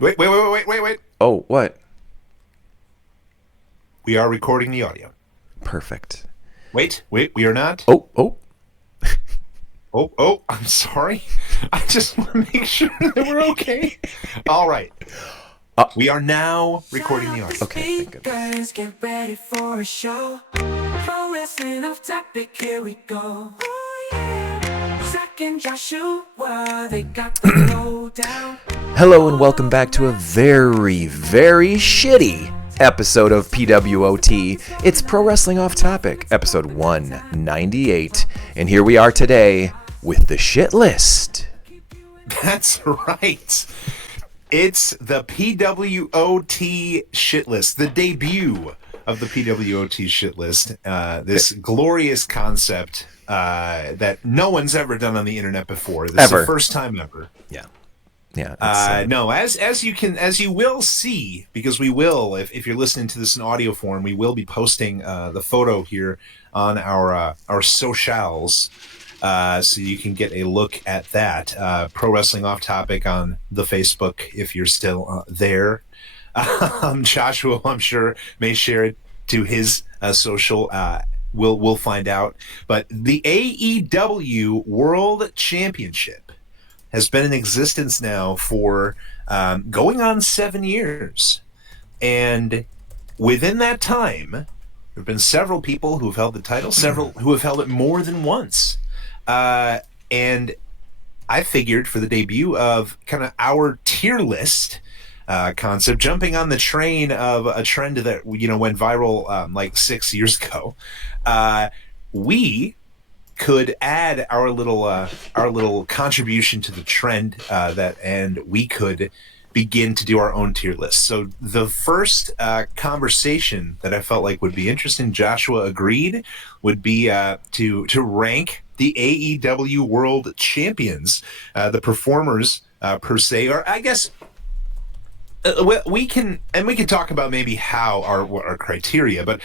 Wait. Oh, what? We are recording the audio. Perfect. Wait, we are not? Oh. Oh, I'm sorry. I just want to make sure that we're okay. All right. We are now recording the audio. Okay, thank goodness. Get ready for a show. Pro wrestling off topic, here we go. Oh yeah. Zach and Joshua, they got the lowdown. Hello and welcome back to a very, very shitty episode of PWOT. It's Pro Wrestling Off Topic, episode 198. And here we are today with the shit list. That's right. It's the PWOT shit list, the debut of the PWOT shit list. This glorious concept that no one's ever done on the internet before. This is the first time ever. Yeah. No, as you will see, because we will, if you're listening to this in audio form, we will be posting the photo here on our socials, so you can get a look at that. Pro Wrestling Off Topic on the Facebook if you're still there. Joshua, I'm sure, may share it to his social. We'll find out. But the AEW World Championship has been in existence now for going on 7 years. And within that time, there have been several people who have held the title, several who have held it more than once. And I figured for the debut of kind of our tier list concept, jumping on the train of a trend that, went viral like 6 years ago, we could add our little contribution to the trend and we could begin to do our own tier list. So the first conversation that I felt like would be interesting, Joshua agreed, would be to rank the AEW World Champions, the performers per se, or I guess we can talk about maybe how our criteria, but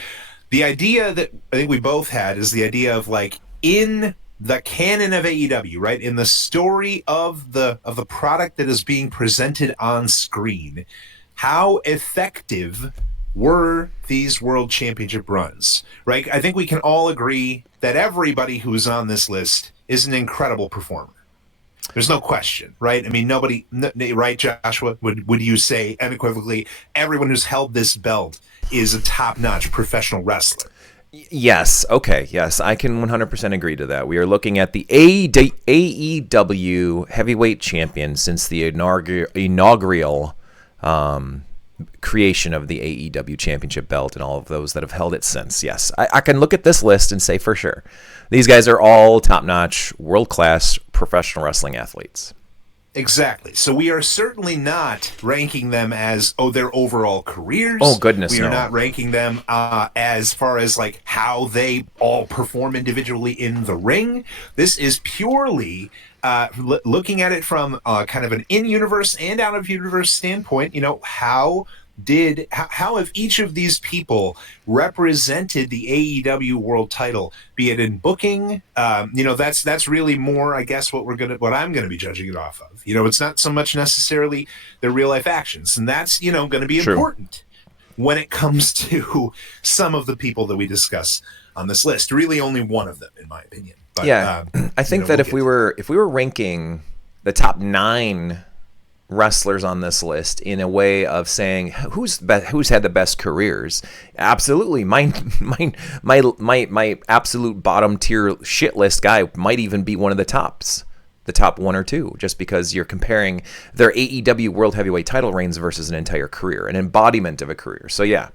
the idea that I think we both had is the idea of like, in the canon of AEW, right, in the story of the product that is being presented on screen, how effective were these World Championship runs, right? I think we can all agree that everybody who's on this list is an incredible performer. There's no question, right? I mean, nobody, right, Joshua? Would you say unequivocally everyone who's held this belt is a top-notch professional wrestler? Yes. Okay. Yes, I can 100% agree to that. We are looking at the AEW Heavyweight Champion since the inaugural creation of the AEW Championship belt and all of those that have held it since. Yes, I can look at this list and say for sure these guys are all top-notch, world-class professional wrestling athletes. Exactly. So we are certainly not ranking them as, their overall careers. Oh, goodness, we are no. not ranking them as far as like how they all perform individually in the ring. This is purely looking at it from kind of an in-universe and out-of-universe standpoint. How have each of these people represented the AEW world title, be it in booking? That's really more, I guess, what I'm gonna be judging it off of. It's not so much necessarily their real life actions, and that's gonna be important when it comes to some of the people that we discuss on this list. Really, only one of them, in my opinion. But, I think that if we were ranking the top 9 wrestlers on this list in a way of saying who's had the best careers, absolutely my absolute bottom tier shit list guy might even be one of the top 1 or 2, just because you're comparing their AEW World Heavyweight title reigns versus an entire career, an embodiment of a career. So yeah,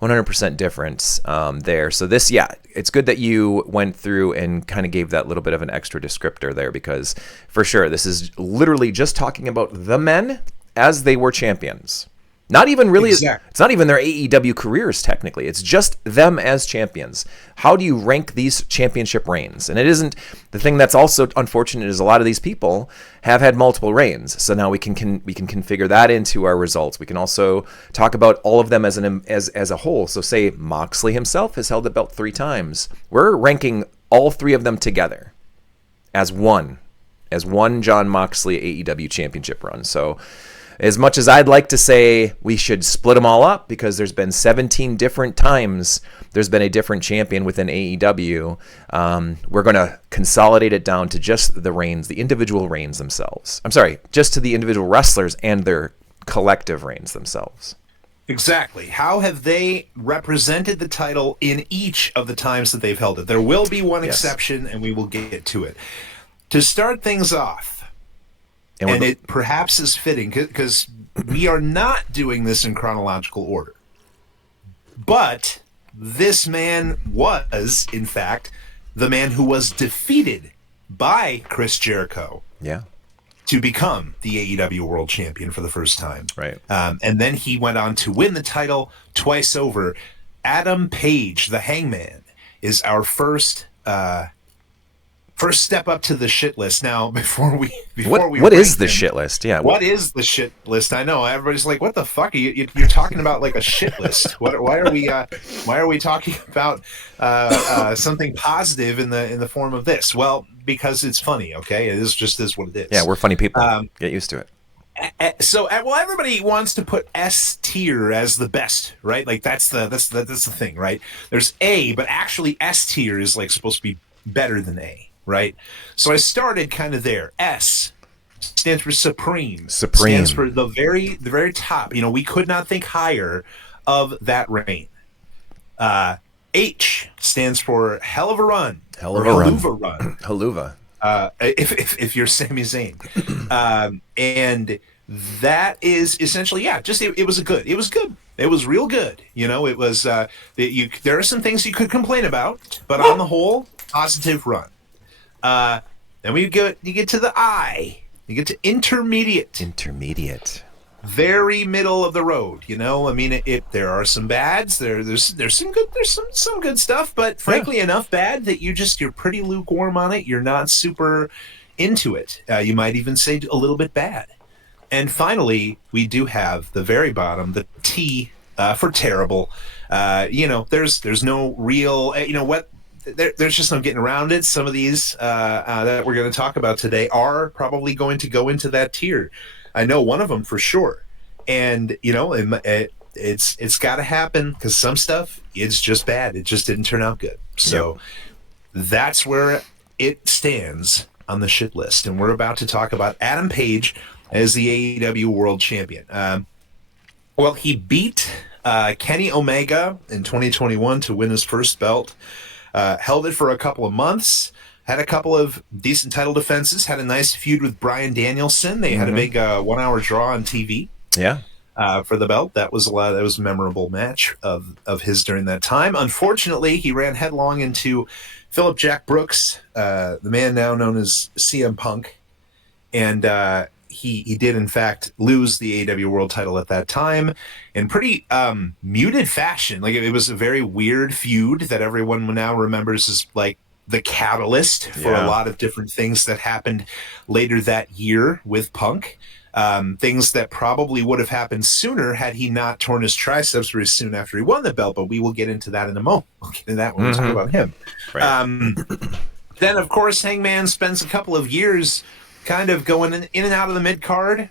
100% difference there. So this, it's good that you went through and kind of gave that little bit of an extra descriptor there, because for sure, this is literally just talking about the men as they were champions. Not even really, exactly. It's not even their AEW careers technically. It's just them as champions. How do you rank these championship reigns? And it isn't, the thing that's also unfortunate is a lot of these people have had multiple reigns. So now we can configure that into our results. We can also talk about all of them as a whole. So say Moxley himself has held the belt 3 times. We're ranking all 3 of them together as one John Moxley AEW championship run. So As much as I'd like to say we should split them all up because there's been 17 different times there's been a different champion within AEW, we're going to consolidate it down to just the reigns, the individual reigns themselves. I'm sorry, just to the individual wrestlers and their collective reigns themselves. Exactly. How have they represented the title in each of the times that they've held it? There will be one exception, and we will get to it. To start things off, and it perhaps is fitting, because we are not doing this in chronological order, but this man was, in fact, the man who was defeated by Chris Jericho. Yeah. To become the AEW World Champion for the first time. Right. And then he went on to win the title twice over. Adam Page, the Hangman, is our first step up to the shit list. Now, what is the shit list? Yeah. What is the shit list? I know everybody's like, "What the fuck are you? You're talking about like a shit list? Why are we talking about something positive in the form of this?" Well, because it's funny. Okay, it is what it is. Yeah, we're funny people. Get used to it. So, everybody wants to put S tier as the best, right? Like that's the thing, right? There's A, but actually S tier is like supposed to be better than A. Right, so I started kind of there. S stands for supreme. Stands for the very top. We could not think higher of that reign. H stands for hell of a run. Run. Haluva. If you're Sami Zayn, and that is essentially just it was good. It was real good. It was there are some things you could complain about, but on the whole, positive run. Then you get to the I. You get to intermediate. Very middle of the road. I mean, there are some bads. There's some good. There's some good stuff, but frankly, enough bad that you're pretty lukewarm on it. You're not super into it. You might even say a little bit bad. And finally, we do have the very bottom, the T for terrible. There's no real. There's just no getting around it. Some of these that we're going to talk about today are probably going to go into that tier. I know one of them for sure, and it's got to happen because some stuff it's just bad. It just didn't turn out good. So that's where it stands on the shit list, and we're about to talk about Adam Page as the AEW World Champion. Well, he beat Kenny Omega in 2021 to win his first belt. Held it for a couple of months, had a couple of decent title defenses, had a nice feud with Bryan Danielson. They had a big 1 hour draw on TV. Yeah. For the belt. That was a memorable match of his during that time. Unfortunately, he ran headlong into Philip Jack Brooks, the man now known as CM Punk. And he did, in fact, lose the AEW World title at that time in pretty muted fashion. Like, it was a very weird feud that everyone now remembers as, like, the catalyst for a lot of different things that happened later that year with Punk. Things that probably would have happened sooner had he not torn his triceps very soon after he won the belt, but we will get into that in a moment. We'll get into that when we talk about him. Right. Then, of course, Hangman spends a couple of years kind of going in and out of the mid-card,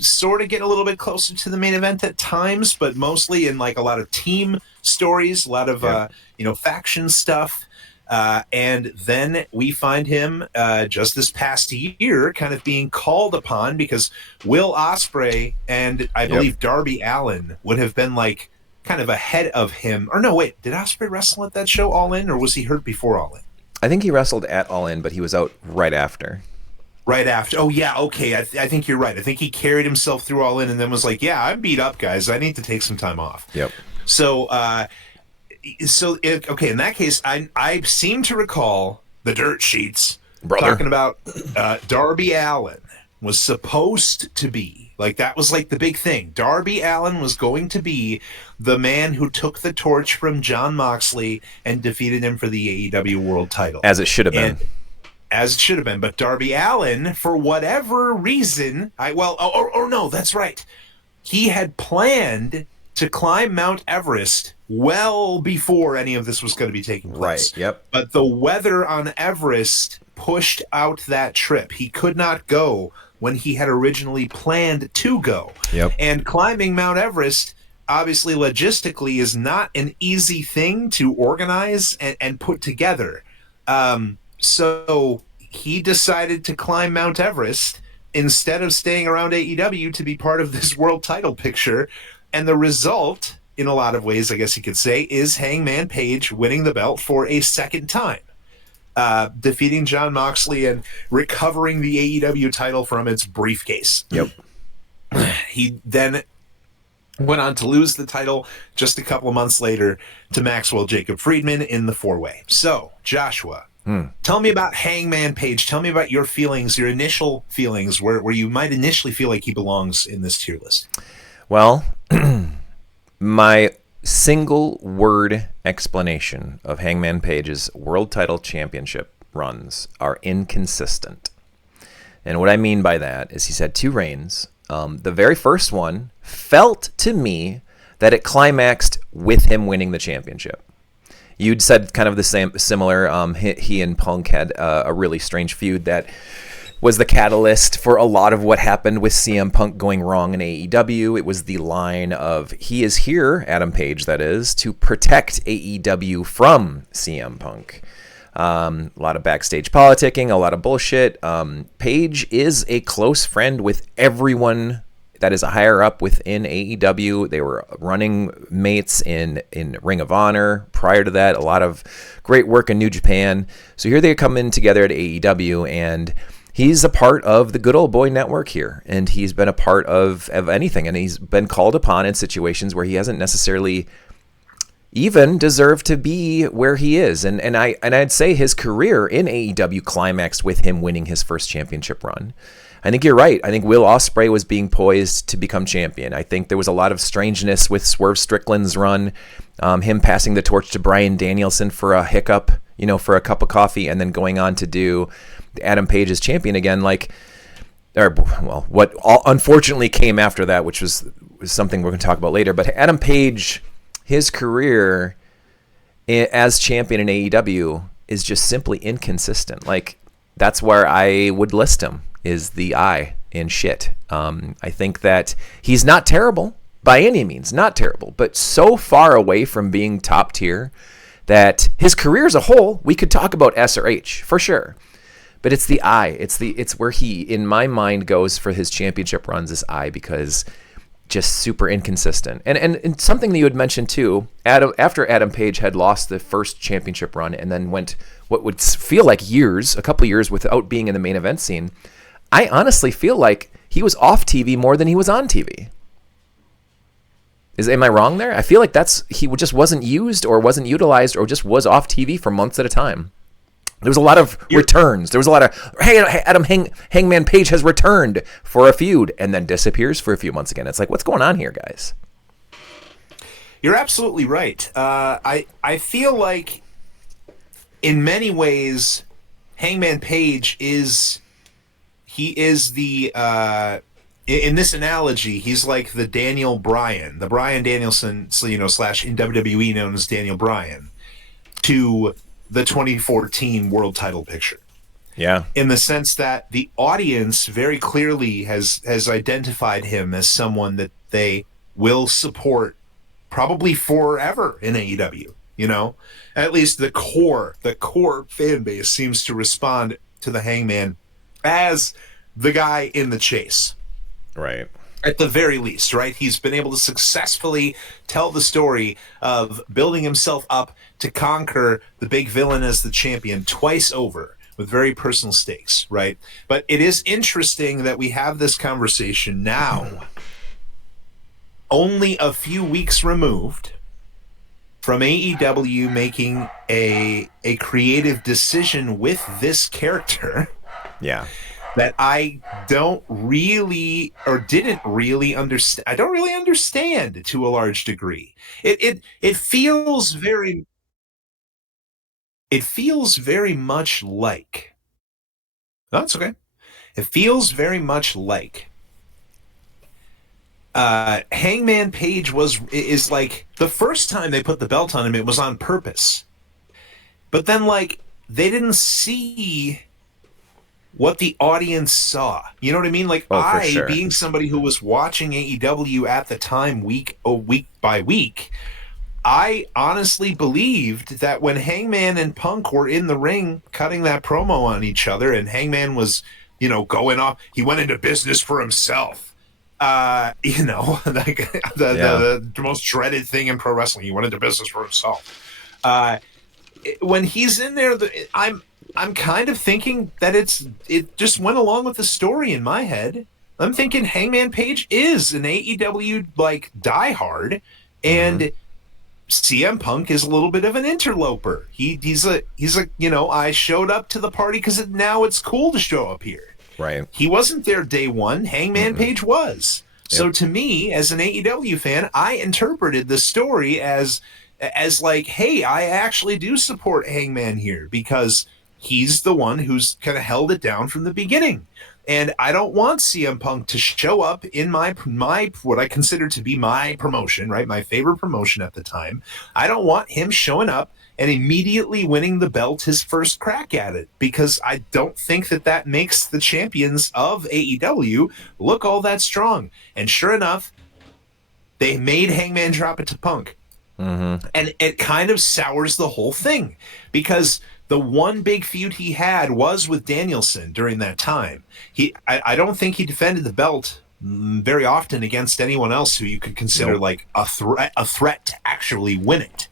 sort of getting a little bit closer to the main event at times, but mostly in like a lot of team stories, a lot of faction stuff. And then we find him just this past year kind of being called upon because Will Ospreay and I believe Darby Allin would have been like kind of ahead of him. Or no, wait, did Ospreay wrestle at that show All In, or was he hurt before All In? I think he wrestled at All In, but he was out right after. Right after. Oh, yeah, okay. I think you're right. I think he carried himself through All In and then was like, yeah, I'm beat up, guys. I need to take some time off. Yep. So, okay, in that case, I seem to recall the dirt sheets talking about Darby Allin was supposed to be, like, that was like the big thing. Darby Allin was going to be the man who took the torch from Jon Moxley and defeated him for the AEW World title. As it should have been. As it should have been. But Darby Allin, for whatever reason, no, that's right. He had planned to climb Mount Everest well before any of this was going to be taking place. Right, yep. But the weather on Everest pushed out that trip. He could not go when he had originally planned to go. Yep. And climbing Mount Everest, obviously logistically, is not an easy thing to organize and put together. So he decided to climb Mount Everest instead of staying around AEW to be part of this world title picture. And the result, in a lot of ways, I guess you could say, is Hangman Page winning the belt for a second time, defeating Jon Moxley and recovering the AEW title from its briefcase. Yep. He then went on to lose the title just a couple of months later to Maxwell Jacob Friedman in the four-way. So, Joshua, tell me about Hangman Page. Tell me about your feelings, your initial feelings, where you might initially feel like he belongs in this tier list. Well, my single word explanation of Hangman Page's world title championship runs are inconsistent. And what I mean by that is he's had two reigns. The very first one felt to me that it climaxed with him winning the championship. You'd said kind of the same, similar. He and Punk had a really strange feud that was the catalyst for a lot of what happened with CM Punk going wrong in AEW. It was the line of, he is here, Adam Page that is, to protect AEW from CM Punk. A lot of backstage politicking, a lot of bullshit. Page is a close friend with everyone that is higher up within AEW. They were running mates in Ring of Honor. Prior to that, a lot of great work in New Japan. So here they come in together at AEW, and he's a part of the good old boy network here, and he's been a part of anything, and he's been called upon in situations where he hasn't necessarily even deserved to be where he is. And I'd say his career in AEW climaxed with him winning his first championship run. I think you're right. I think Will Ospreay was being poised to become champion. I think there was a lot of strangeness with Swerve Strickland's run, him passing the torch to Bryan Danielson for a hiccup, for a cup of coffee, and then going on to do Adam Page as champion again. What unfortunately came after that, which was something we're going to talk about later. But Adam Page, his career as champion in AEW is just simply inconsistent. That's where I would list him, is the I in shit. I think that he's not terrible by any means, not terrible, but so far away from being top tier that his career as a whole, we could talk about S or H for sure. But it's the I. It's where he, in my mind, goes for his championship runs is I, because just super inconsistent. And something that you had mentioned too, after Adam Page had lost the first championship run and then went what would feel like a couple years without being in the main event scene, I honestly feel like he was off TV more than he was on TV. Am I wrong there? I feel like he just wasn't used or wasn't utilized or just was off TV for months at a time. There was a lot of returns. There was a lot of, hey, Hangman Page has returned for a feud and then disappears for a few months again. It's like, what's going on here, guys? You're absolutely right. I feel like in many ways, Hangman Page is the, in this analogy, he's like the Daniel Bryan, the Bryan Danielson, slash in WWE known as Daniel Bryan, to the 2014 world title picture. Yeah. In the sense that the audience very clearly has identified him as someone that they will support probably forever in AEW, At least the core fan base seems to respond to the Hangman as the guy in the chase. Right. At the very least, right? He's been able to successfully tell the story of building himself up to conquer the big villain as the champion twice over with very personal stakes, right? But it is interesting that we have this conversation now, only a few weeks removed from AEW making a creative decision with this character. Yeah. That I don't really or didn't really understand. I don't really understand to a large degree. It feels very much like. No, it's okay. It feels very much like Hangman Page is like the first time they put the belt on him, it was on purpose. But then they didn't see what the audience saw. You know what I mean? Like, Oh, for sure. being somebody who was watching AEW at the time, week by week, I honestly believed that when Hangman and Punk were in the ring cutting that promo on each other, and Hangman was, going off, he went into business for himself. Like the most dreaded thing in pro wrestling. He went into business for himself. When he's in there, I'm kind of thinking that it just went along with the story in my head. I'm thinking Hangman Page is an AEW like diehard, and CM Punk is a little bit of an interloper. He's a I showed up to the party because now it's cool to show up here. Right. He wasn't there day one. Hangman Page was. So to me, as an AEW fan, I interpreted the story as like, hey, I actually do support Hangman here because he's the one who's kind of held it down from the beginning. And I don't want CM Punk to show up in my what I consider to be my promotion, right? My favorite promotion at the time. I don't want him showing up and immediately winning the belt his first crack at it, because I don't think that makes the champions of AEW look all that strong. And sure enough, they made Hangman drop it to Punk. And it kind of sours the whole thing, because the one big feud he had was with Danielson during that time. I don't think he defended the belt very often against anyone else who you could consider like a threat to actually win it.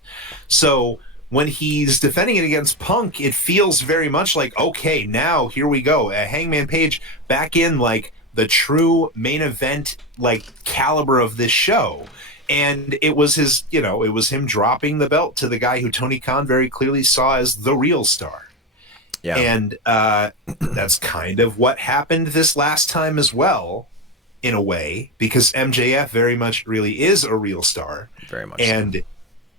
So when he's defending it against Punk, it feels very much like, okay, now here we go. Hangman Page back in like the true main event like caliber of this show. And it was it was him dropping the belt to the guy who Tony Khan very clearly saw as the real star. Yeah. And that's kind of what happened this last time as well, in a way, because MJF very much really is a real star. Very much.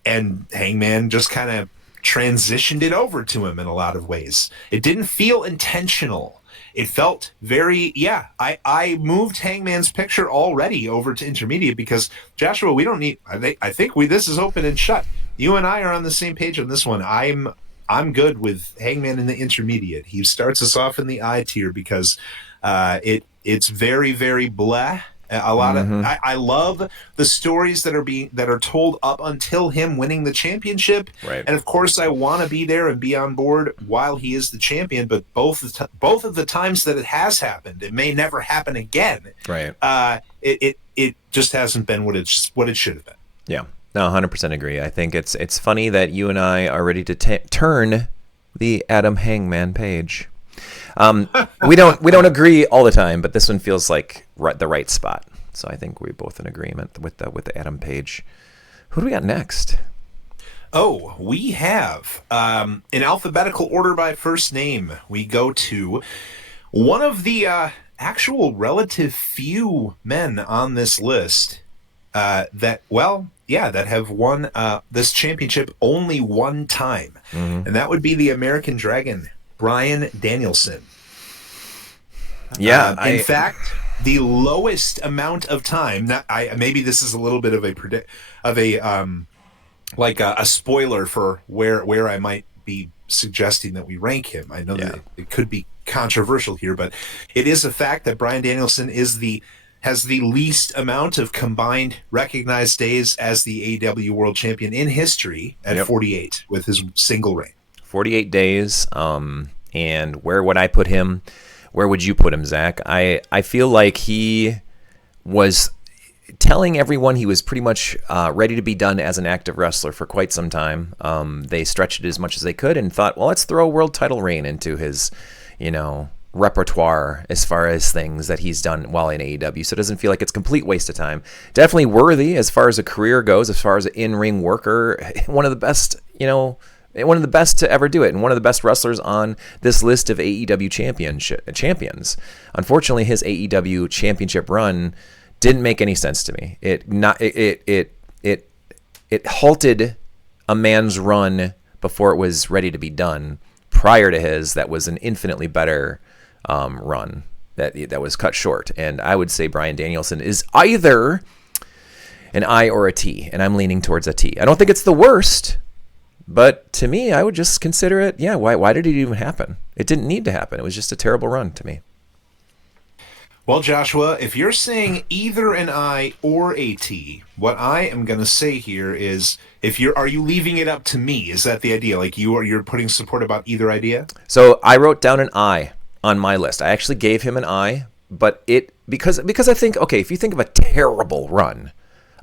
And Hangman just kind of transitioned it over to him in a lot of ways. It didn't feel intentional. It felt very, I moved Hangman's picture already over to intermediate because, Joshua, we don't need, I think this is open and shut. You and I are on the same page on this one. I'm good with Hangman in the intermediate. He starts us off in the I tier because it's very, very blah. A lot of I love the stories that are told up until him winning the championship, right? And of course, I want to be there and be on board while he is the champion. But both of the times that it has happened, it may never happen again. Right? It just hasn't been what it should have been. Yeah, no, 100% agree. I think it's funny that you and I are ready to turn the Adam Hangman Page. We don't agree all the time, but this one feels like the right spot. So I think we're both in agreement with the Adam Page. Who do we got next? Oh, we have in alphabetical order by first name. We go to one of the actual relative few men on this list that have won this championship only one time, and that would be the American Dragon, Bryan Danielson. Yeah, in fact, the lowest amount of time. Maybe this is a little bit of a spoiler for where I might be suggesting that we rank him. I know that it could be controversial here, but it is a fact that Bryan Danielson has the least amount of combined recognized days as the AEW World Champion in history at 48 with his single reign. 48 days. And where would I put him? Where would you put him, Zach? I feel like he was telling everyone he was pretty much ready to be done as an active wrestler for quite some time. They stretched it as much as they could and thought, well, let's throw a world title reign into his, repertoire as far as things that he's done while in AEW. So it doesn't feel like it's a complete waste of time. Definitely worthy as far as a career goes, as far as an in-ring worker. One of the best, one of the best to ever do it, and one of the best wrestlers on this list of AEW champions. Unfortunately, his AEW championship run didn't make any sense to me. It halted a man's run before it was ready to be done. Prior to his, that was an infinitely better run that was cut short. And I would say Bryan Danielson is either an I or a T, and I'm leaning towards a T. I don't think it's the worst, But to me, I would just consider it, yeah, why did it even happen? It didn't need to happen. It was just a terrible run to me. Well, Joshua, if you're saying either an I or a T, what I am going to say here is, are you leaving it up to me? Is that the idea? Like you're putting support about either idea? So I wrote down an I on my list. I actually gave him an I, but because I think, okay, if you think of a terrible run,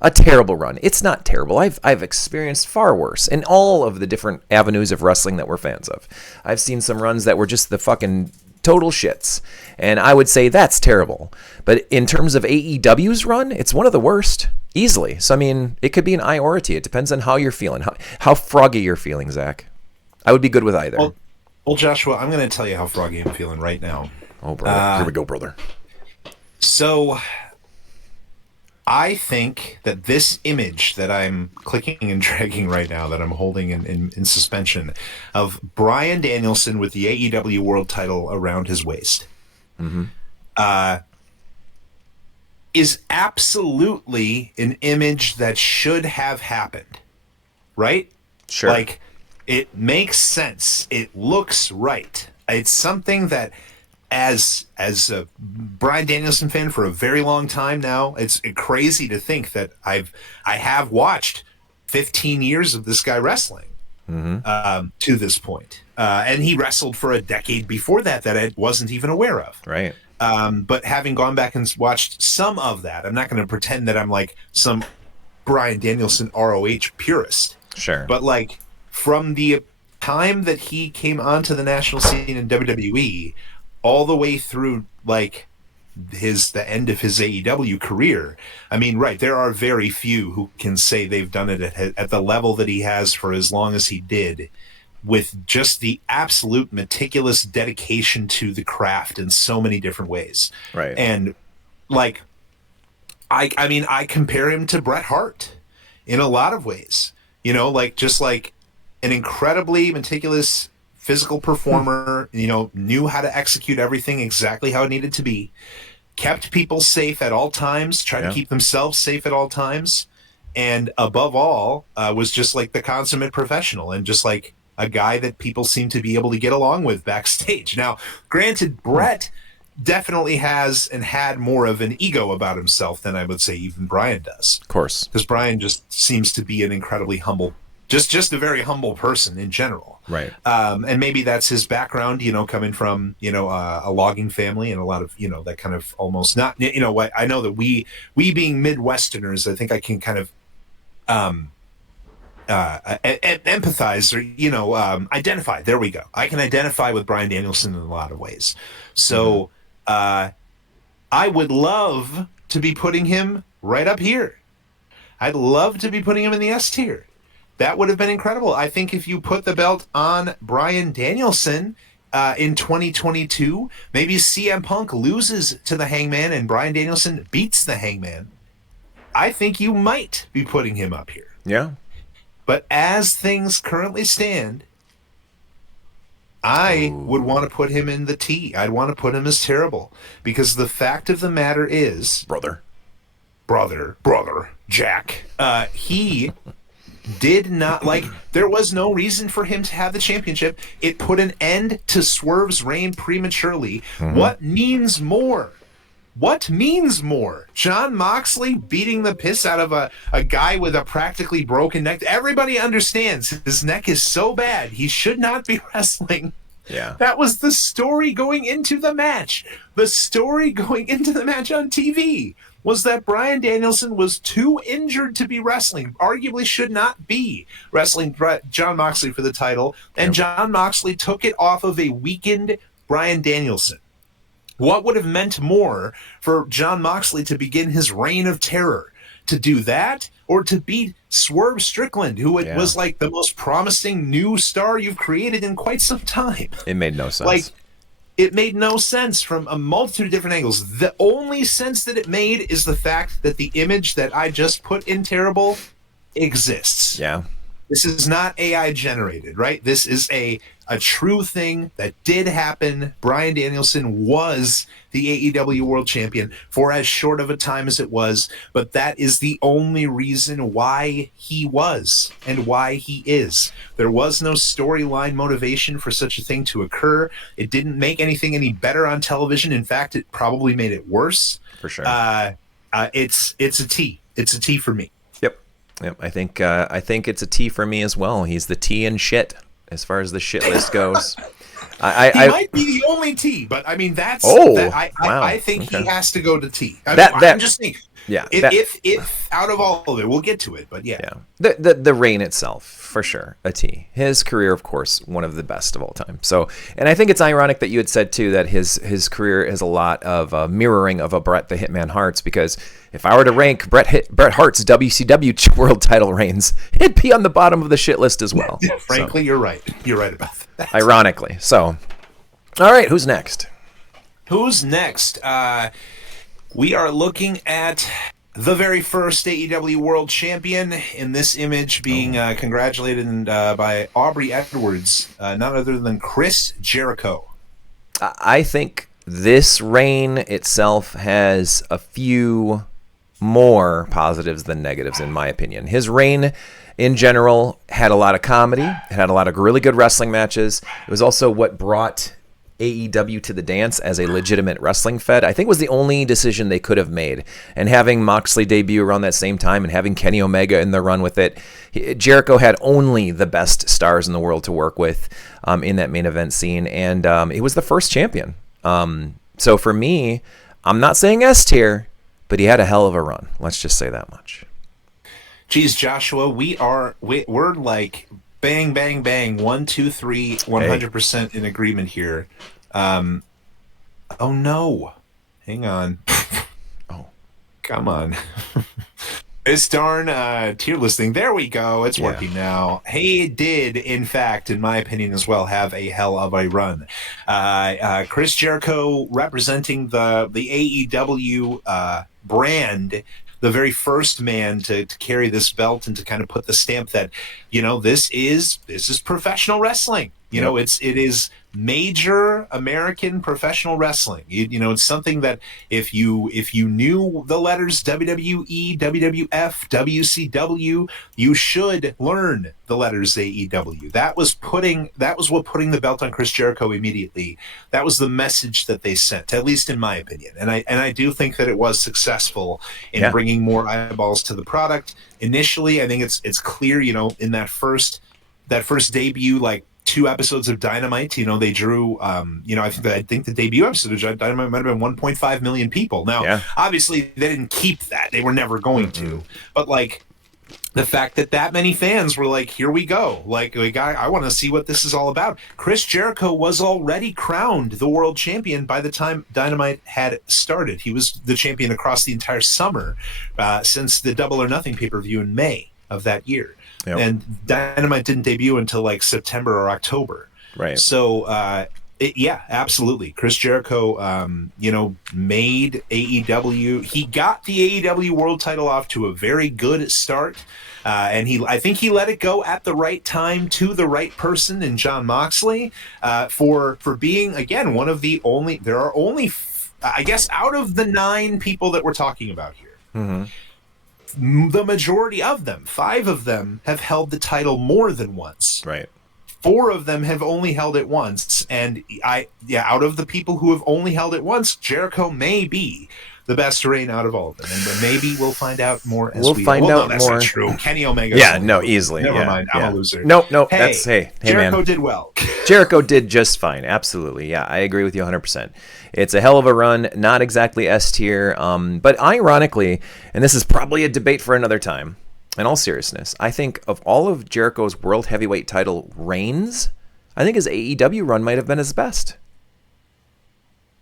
it's not terrible. I've experienced far worse in all of the different avenues of wrestling that we're fans of. I've seen some runs that were just the fucking total shits, and I would say that's terrible. But in terms of AEW's run, it's one of the worst, easily. So I mean, it could be an I or a T. It depends on how you're feeling, how froggy you're feeling, Zach. I would be good with either. Well, Joshua, I'm going to tell you how froggy I'm feeling right now. Oh, brother. Here we go, brother. So I think that this image that I'm clicking and dragging right now, that I'm holding in suspension, of Bryan Danielson with the AEW World Title around his waist, is absolutely an image that should have happened, right? Sure. Like, it makes sense. It looks right. It's something that, as a Bryan Danielson fan for a very long time now, it's crazy to think that I have watched 15 years of this guy wrestling to this point. And he wrestled for a decade before that I wasn't even aware of. Right. But having gone back and watched some of that, I'm not going to pretend that I'm like some Bryan Danielson ROH purist. Sure. But like, from the time that he came onto the national scene in WWE all the way through like the end of his AEW career, I mean, right, there are very few who can say they've done it at the level that he has for as long as he did, with just the absolute meticulous dedication to the craft in so many different ways. Right. And like, I mean, I compare him to Bret Hart in a lot of ways, you know, like just like an incredibly meticulous physical performer, you know, knew how to execute everything exactly how it needed to be, kept people safe at all times, tried to keep themselves safe at all times, and above all, was just like the consummate professional and just like a guy that people seem to be able to get along with backstage. Now, granted, Brett definitely has and had more of an ego about himself than I would say even Bryan does. Of course. Because Bryan just seems to be an incredibly humble, just a very humble person in general. Right. And maybe that's his background, you know, coming from, you know, a logging family and a lot of, you know, that kind of almost not, you know, what I know that we being Midwesterners, I think I can kind of empathize, or, you know, identify. There we go. I can identify with Bryan Danielson in a lot of ways. So I would love to be putting him right up here. I'd love to be putting him in the S tier. That would have been incredible. I think if you put the belt on Bryan Danielson in 2022, maybe CM Punk loses to the Hangman and Bryan Danielson beats the Hangman, I think you might be putting him up here. Yeah. But as things currently stand, I would want to put him in the T. I'd want to put him as terrible, because the fact of the matter is, brother, Jack, he did not, like, there was no reason for him to have the championship. It put an end to Swerve's reign prematurely. What means more? What means more? Jon Moxley beating the piss out of a guy with a practically broken neck. Everybody understands his neck is so bad, he should not be wrestling. Yeah. That was the story going into the match. The story going into the match on TV was that Bryan Danielson was too injured to be wrestling, arguably should not be wrestling Jon Moxley for the title, and Jon Moxley took it off of a weakened Bryan Danielson. What would have meant more for Jon Moxley to begin his reign of terror? To do that, or to beat Swerve Strickland, who was like the most promising new star you've created in quite some time? It made no sense. Like, it made no sense from a multitude of different angles. The only sense that it made is the fact that the image that I just put in terrible exists. Yeah. This is not AI generated, right? This is a a true thing that did happen. Bryan Danielson was the AEW World Champion for as short of a time as it was, but that is the only reason why he was and why he is. There was no storyline motivation for such a thing to occur. It didn't make anything any better on television. In fact, it probably made it worse. For sure. It's a T. It's a T for me. Yep. I think it's a T for me as well. He's the T in shit as far as the shit list goes. He might be the only T, but I mean that's. Wow. I think he has to go to T. I'm just saying. Yeah. If out of all of it, we'll get to it, but yeah. The reign itself, for sure, a T. His career, of course, one of the best of all time. So, and I think it's ironic that you had said too that his career is a lot of mirroring of a Bret the Hitman Hart's, because if I were to rank Bret Hart's WCW world title reigns, it'd be on the bottom of the shit list as well. Frankly, so, you're right. You're right about that. Ironically. So, all right, who's next? Who's next? We are looking at the very first AEW World Champion, in this image being congratulated by Aubrey Edwards, none other than Chris Jericho. I think this reign itself has a few more positives than negatives, in my opinion. His reign in general had a lot of comedy. It had a lot of really good wrestling matches. It was also what brought AEW to the dance as a legitimate wrestling fed. I think was the only decision they could have made. And having Moxley debut around that same time and having Kenny Omega in the run with it, Jericho had only the best stars in the world to work with in that main event scene. And it was the first champion. So for me, I'm not saying S tier, but he had a hell of a run. Let's just say that much. Geez, Joshua, we're like bang, bang, bang. 1, 2, 3, 100% in agreement here. Oh no. Hang on. Oh. Come on. This darn tier listing. There we go. It's working now. He did, in fact, in my opinion as well, have a hell of a run. Chris Jericho representing the AEW brand, the very first man to carry this belt and to kind of put the stamp that, this is professional wrestling. It is major American professional wrestling. It's something that if you knew the letters WWE, WWF, WCW, you should learn the letters AEW. That was what putting the belt on Chris Jericho immediately. That was the message that they sent, at least in my opinion. And I do think that it was successul in bringing more eyeballs to the product. Initially, I think it's clear, in that first debut, like 2 episodes of Dynamite, they drew, I think the debut episode of Dynamite might have been 1.5 million people. Now, obviously, they didn't keep that; they were never going to. But like the fact that many fans were like, "Here we go!" Like I want to see what this is all about. Chris Jericho was already crowned the world champion by the time Dynamite had started. He was the champion across the entire summer since the Double or Nothing pay-per-view in May of that year. Yep. And Dynamite didn't debut until like September or October. Right. So, absolutely. Chris Jericho, made AEW. He got the AEW World Title off to a very good start, and I think he let it go at the right time to the right person in Jon Moxley, for being again one of the only. There are only, I guess, out of the 9 people that we're talking about here. Mm-hmm. The majority of them, 5 of them, have held the title more than once. Right. 4 of them have only held it once. And out of the people who have only held it once, Jericho may be the best reign out of all of them. And maybe we'll find out more as we'll find out that's more. Not true. Kenny Omega. Easily. Never mind. I'm a loser. No, hey, Jericho man. did well. Jericho did just fine. Absolutely. Yeah, I agree with you 100%. It's a hell of a run. Not exactly S tier. But ironically, and this is probably a debate for another time, in all seriousness, I think of all of Jericho's world heavyweight title reigns, I think his AEW run might have been his best.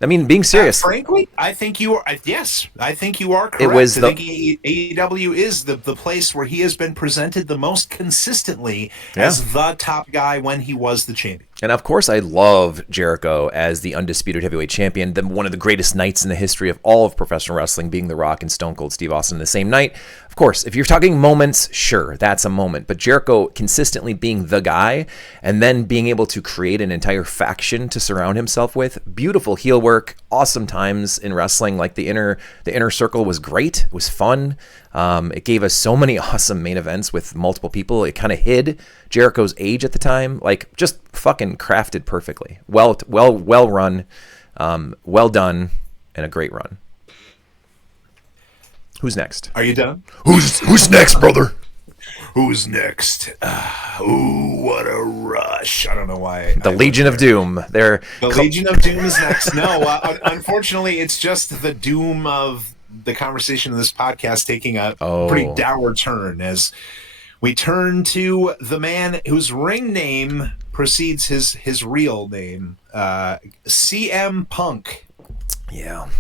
I mean, being serious. Frankly, I think you are. Yes, I think you are correct. I think AEW is the place where he has been presented the most consistently as the top guy when he was the champion. And of course, I love Jericho as the undisputed heavyweight champion, one of the greatest nights in the history of all of professional wrestling, being The Rock and Stone Cold Steve Austin in the same night. Of course, if you're talking moments, sure, that's a moment. But Jericho consistently being the guy and then being able to create an entire faction to surround himself with, beautiful heel work, awesome times in wrestling. Like the inner circle was great. It was fun. It gave us so many awesome main events with multiple people. It kind of hid Jericho's age at the time, like just fucking crafted perfectly. Well run, well done, and a great run. Who's next? Are you done? Who's next, brother? Who's next? Ooh, what a rush! I don't know why. The Legion of Doom. The Legion of Doom is next. No, unfortunately, it's just the doom of the conversation of this podcast taking a pretty dour turn as we turn to the man whose ring name precedes his real name, CM Punk. Yeah.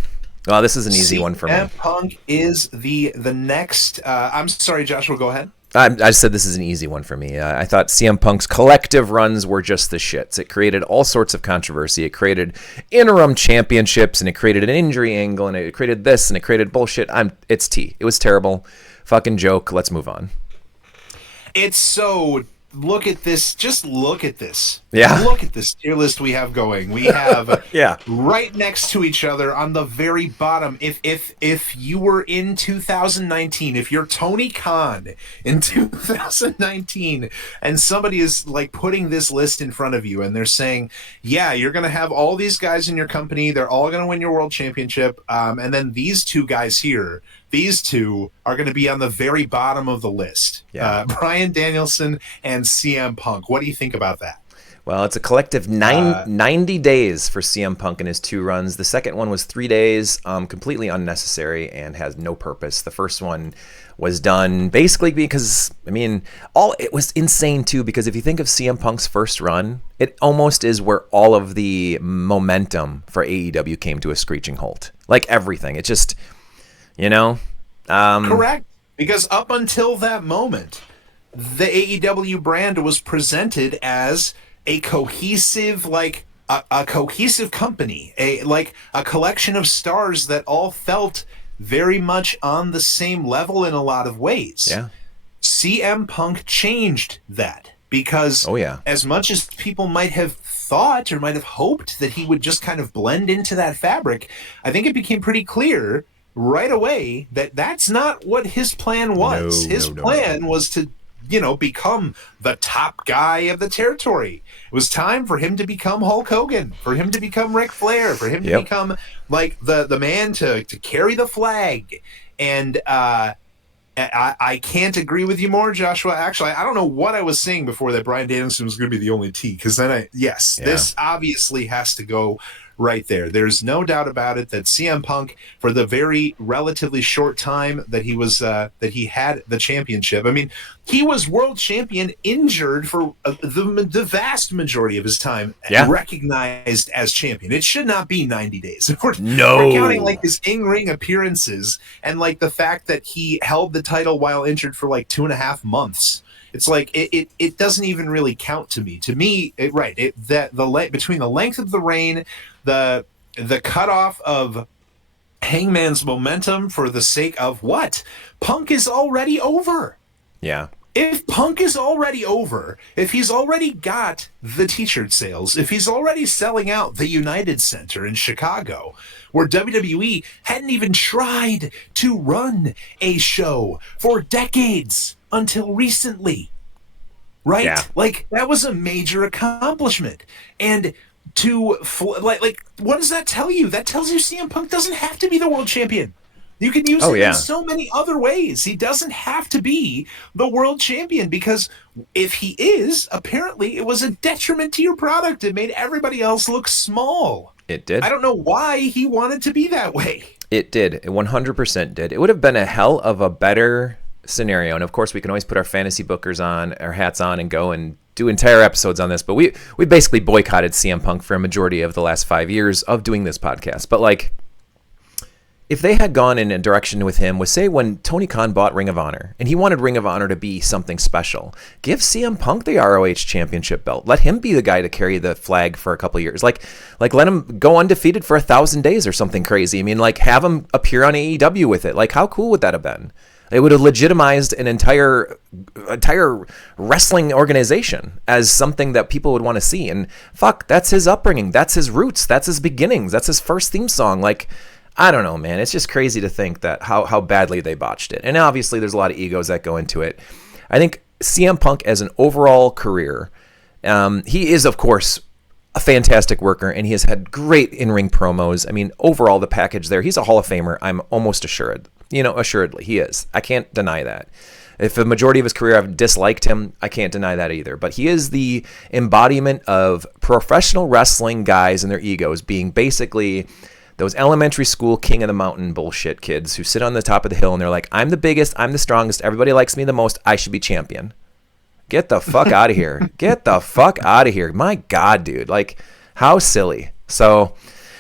Well, this is an easy one for me. CM Punk is the next. I'm sorry, Joshua. Go ahead. I said this is an easy one for me. I thought CM Punk's collective runs were just the shits. It created all sorts of controversy. It created interim championships, and it created an injury angle, and it created this, and it created bullshit. It's T. It was terrible. Fucking joke. Let's move on. It's so... Look at this. Just look at this. Yeah. Look at this tier list we have going. We have yeah. right next to each other on the very bottom. If you were in 2019, if you're Tony Khan in 2019 and somebody is like putting this list in front of you and they're saying, yeah, you're going to have all these guys in your company. They're all going to win your world championship. And then these two guys here, these two are going to be on the very bottom of the list. Yeah. Bryan Danielson and CM Punk. What do you think about that? Well, it's a collective 90 days for CM Punk in his two runs. The second one was 3 days, completely unnecessary and has no purpose. The first one was done basically because, it was insane too, because if you think of CM Punk's first run, it almost is where all of the momentum for AEW came to a screeching halt. Like everything. It just... Correct. Because up until that moment, the AEW brand was presented as a cohesive, a cohesive company, a collection of stars that all felt very much on the same level in a lot of ways. Yeah. CM Punk changed that because as much as people might have thought or might have hoped that he would just kind of blend into that fabric, I think it became pretty clear right away that that's not what his plan was. His plan was to, become the top guy of the territory. It was time for him to become Hulk Hogan, for him to become Ric Flair, for him to become like the man to carry the flag. And I can't agree with you more, Joshua. Actually, I don't know what I was saying before that Bryan Danielson was going to be the only T, because then this obviously has to go right there. There's no doubt about it that CM Punk, for the very relatively short time that he was that he had the championship, he was world champion injured for the vast majority of his time, recognized as champion. It should not be 90 days. We're counting like his in-ring appearances and like the fact that he held the title while injured for like 2.5 months. It's like it doesn't even really count to me. To me, between the length of the reign, the cutoff of Hangman's momentum for the sake of what? Punk is already over. Yeah. If Punk is already over, if he's already got the t-shirt sales, if he's already selling out the United Center in Chicago, where WWE hadn't even tried to run a show for decades until recently, right? Yeah. Like, that was a major accomplishment. And what does that tell you? That tells you CM Punk doesn't have to be the world champion. You can use him in so many other ways. He doesn't have to be the world champion, because if he is, apparently it was a detriment to your product. It made everybody else look small. It did. I don't know why he wanted to be that way. It did. It 100% did. It would have been a hell of a better scenario. And of course, we can always put our fantasy bookers on, our hats on, and go and do entire episodes on this. But we basically boycotted CM Punk for a majority of the last 5 years of doing this podcast. But if they had gone in a direction with him, was say when Tony Khan bought Ring of Honor and he wanted Ring of Honor to be something special, give CM Punk the ROH championship belt. Let him be the guy to carry the flag for a couple of years. Like let him go undefeated for 1,000 days or something crazy. I mean, like have him appear on AEW with it. Like how cool would that have been? It would have legitimized an entire wrestling organization as something that people would want to see. And fuck, that's his upbringing. That's his roots. That's his beginnings. That's his first theme song. Like, I don't know, man. It's just crazy to think that how badly they botched it. And obviously there's a lot of egos that go into it. I think CM Punk as an overall career, he is, of course, a fantastic worker, and he has had great in-ring promos. I mean, overall, the package there, he's a Hall of Famer, I'm almost assured. Assuredly, he is. I can't deny that. If a majority of his career I've disliked him, I can't deny that either. But he is the embodiment of professional wrestling guys and their egos being basically those elementary school king of the mountain bullshit kids who sit on the top of the hill and they're like, I'm the biggest, I'm the strongest, everybody likes me the most, I should be champion. Get the fuck out of here. Get the fuck out of here. My God, dude. Like, how silly. So...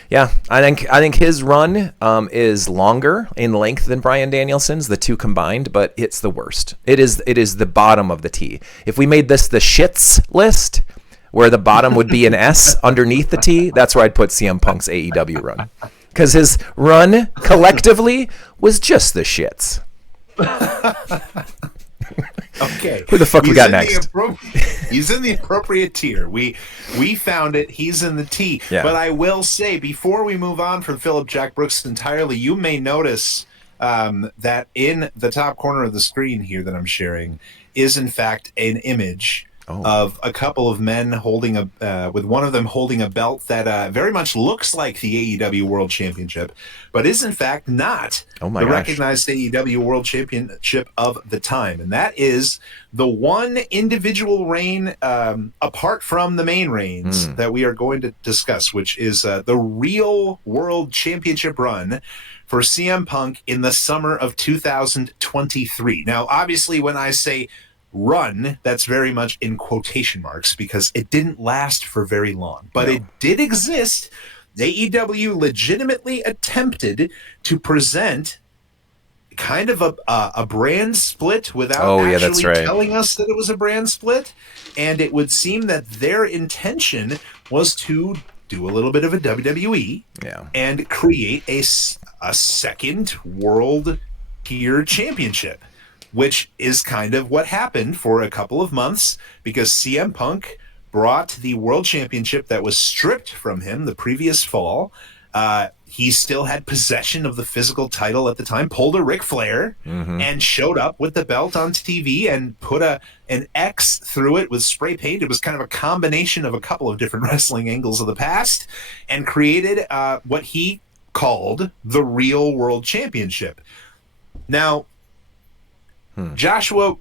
yeah, I think his run is longer in length than Bryan Danielson's, the two combined, but it's the worst. It is the bottom of the T. If we made this the shits list, where the bottom would be an S underneath the T, that's where I'd put CM Punk's AEW run. Because his run collectively was just the shits. Okay. Who the fuck we got next? He's in the appropriate tier. We found it. He's in the T. Yeah. But I will say, before we move on from Philip Jack Brooks entirely, you may notice that in the top corner of the screen here that I'm sharing is, in fact, an image of a couple of men holding with one of them holding a belt that very much looks like the AEW World Championship, but is in fact not the recognized AEW World Championship of the time. And that is the one individual reign apart from the main reigns that we are going to discuss, which is the real World Championship run for CM Punk in the summer of 2023. Now, obviously, when I say run, that's very much in quotation marks because it didn't last for very long, but it did exist. AEW legitimately attempted to present kind of a brand split without actually telling us that it was a brand split, and it would seem that their intention was to do a little bit of a WWE and create a second world tier championship, which is kind of what happened for a couple of months because CM Punk brought the world championship that was stripped from him the previous fall. He still had possession of the physical title at the time, pulled a Ric Flair, and showed up with the belt on TV and put an X through it with spray paint. It was kind of a combination of a couple of different wrestling angles of the past and created what he called the real world championship. Now, Joshua,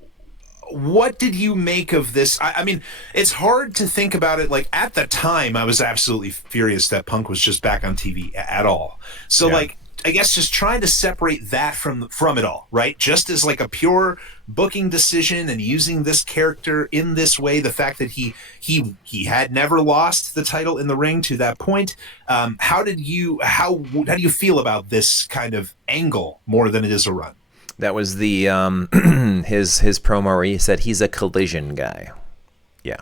what did you make of this? I mean, it's hard to think about it. Like, at the time, I was absolutely furious that Punk was just back on TV at all. So, like, I guess just trying to separate that from it all, right? Just as, like, a pure booking decision and using this character in this way, the fact that he had never lost the title in the ring to that point. How do you feel about this kind of angle more than it is a run? That was the his promo where he said he's a collision guy. Yeah,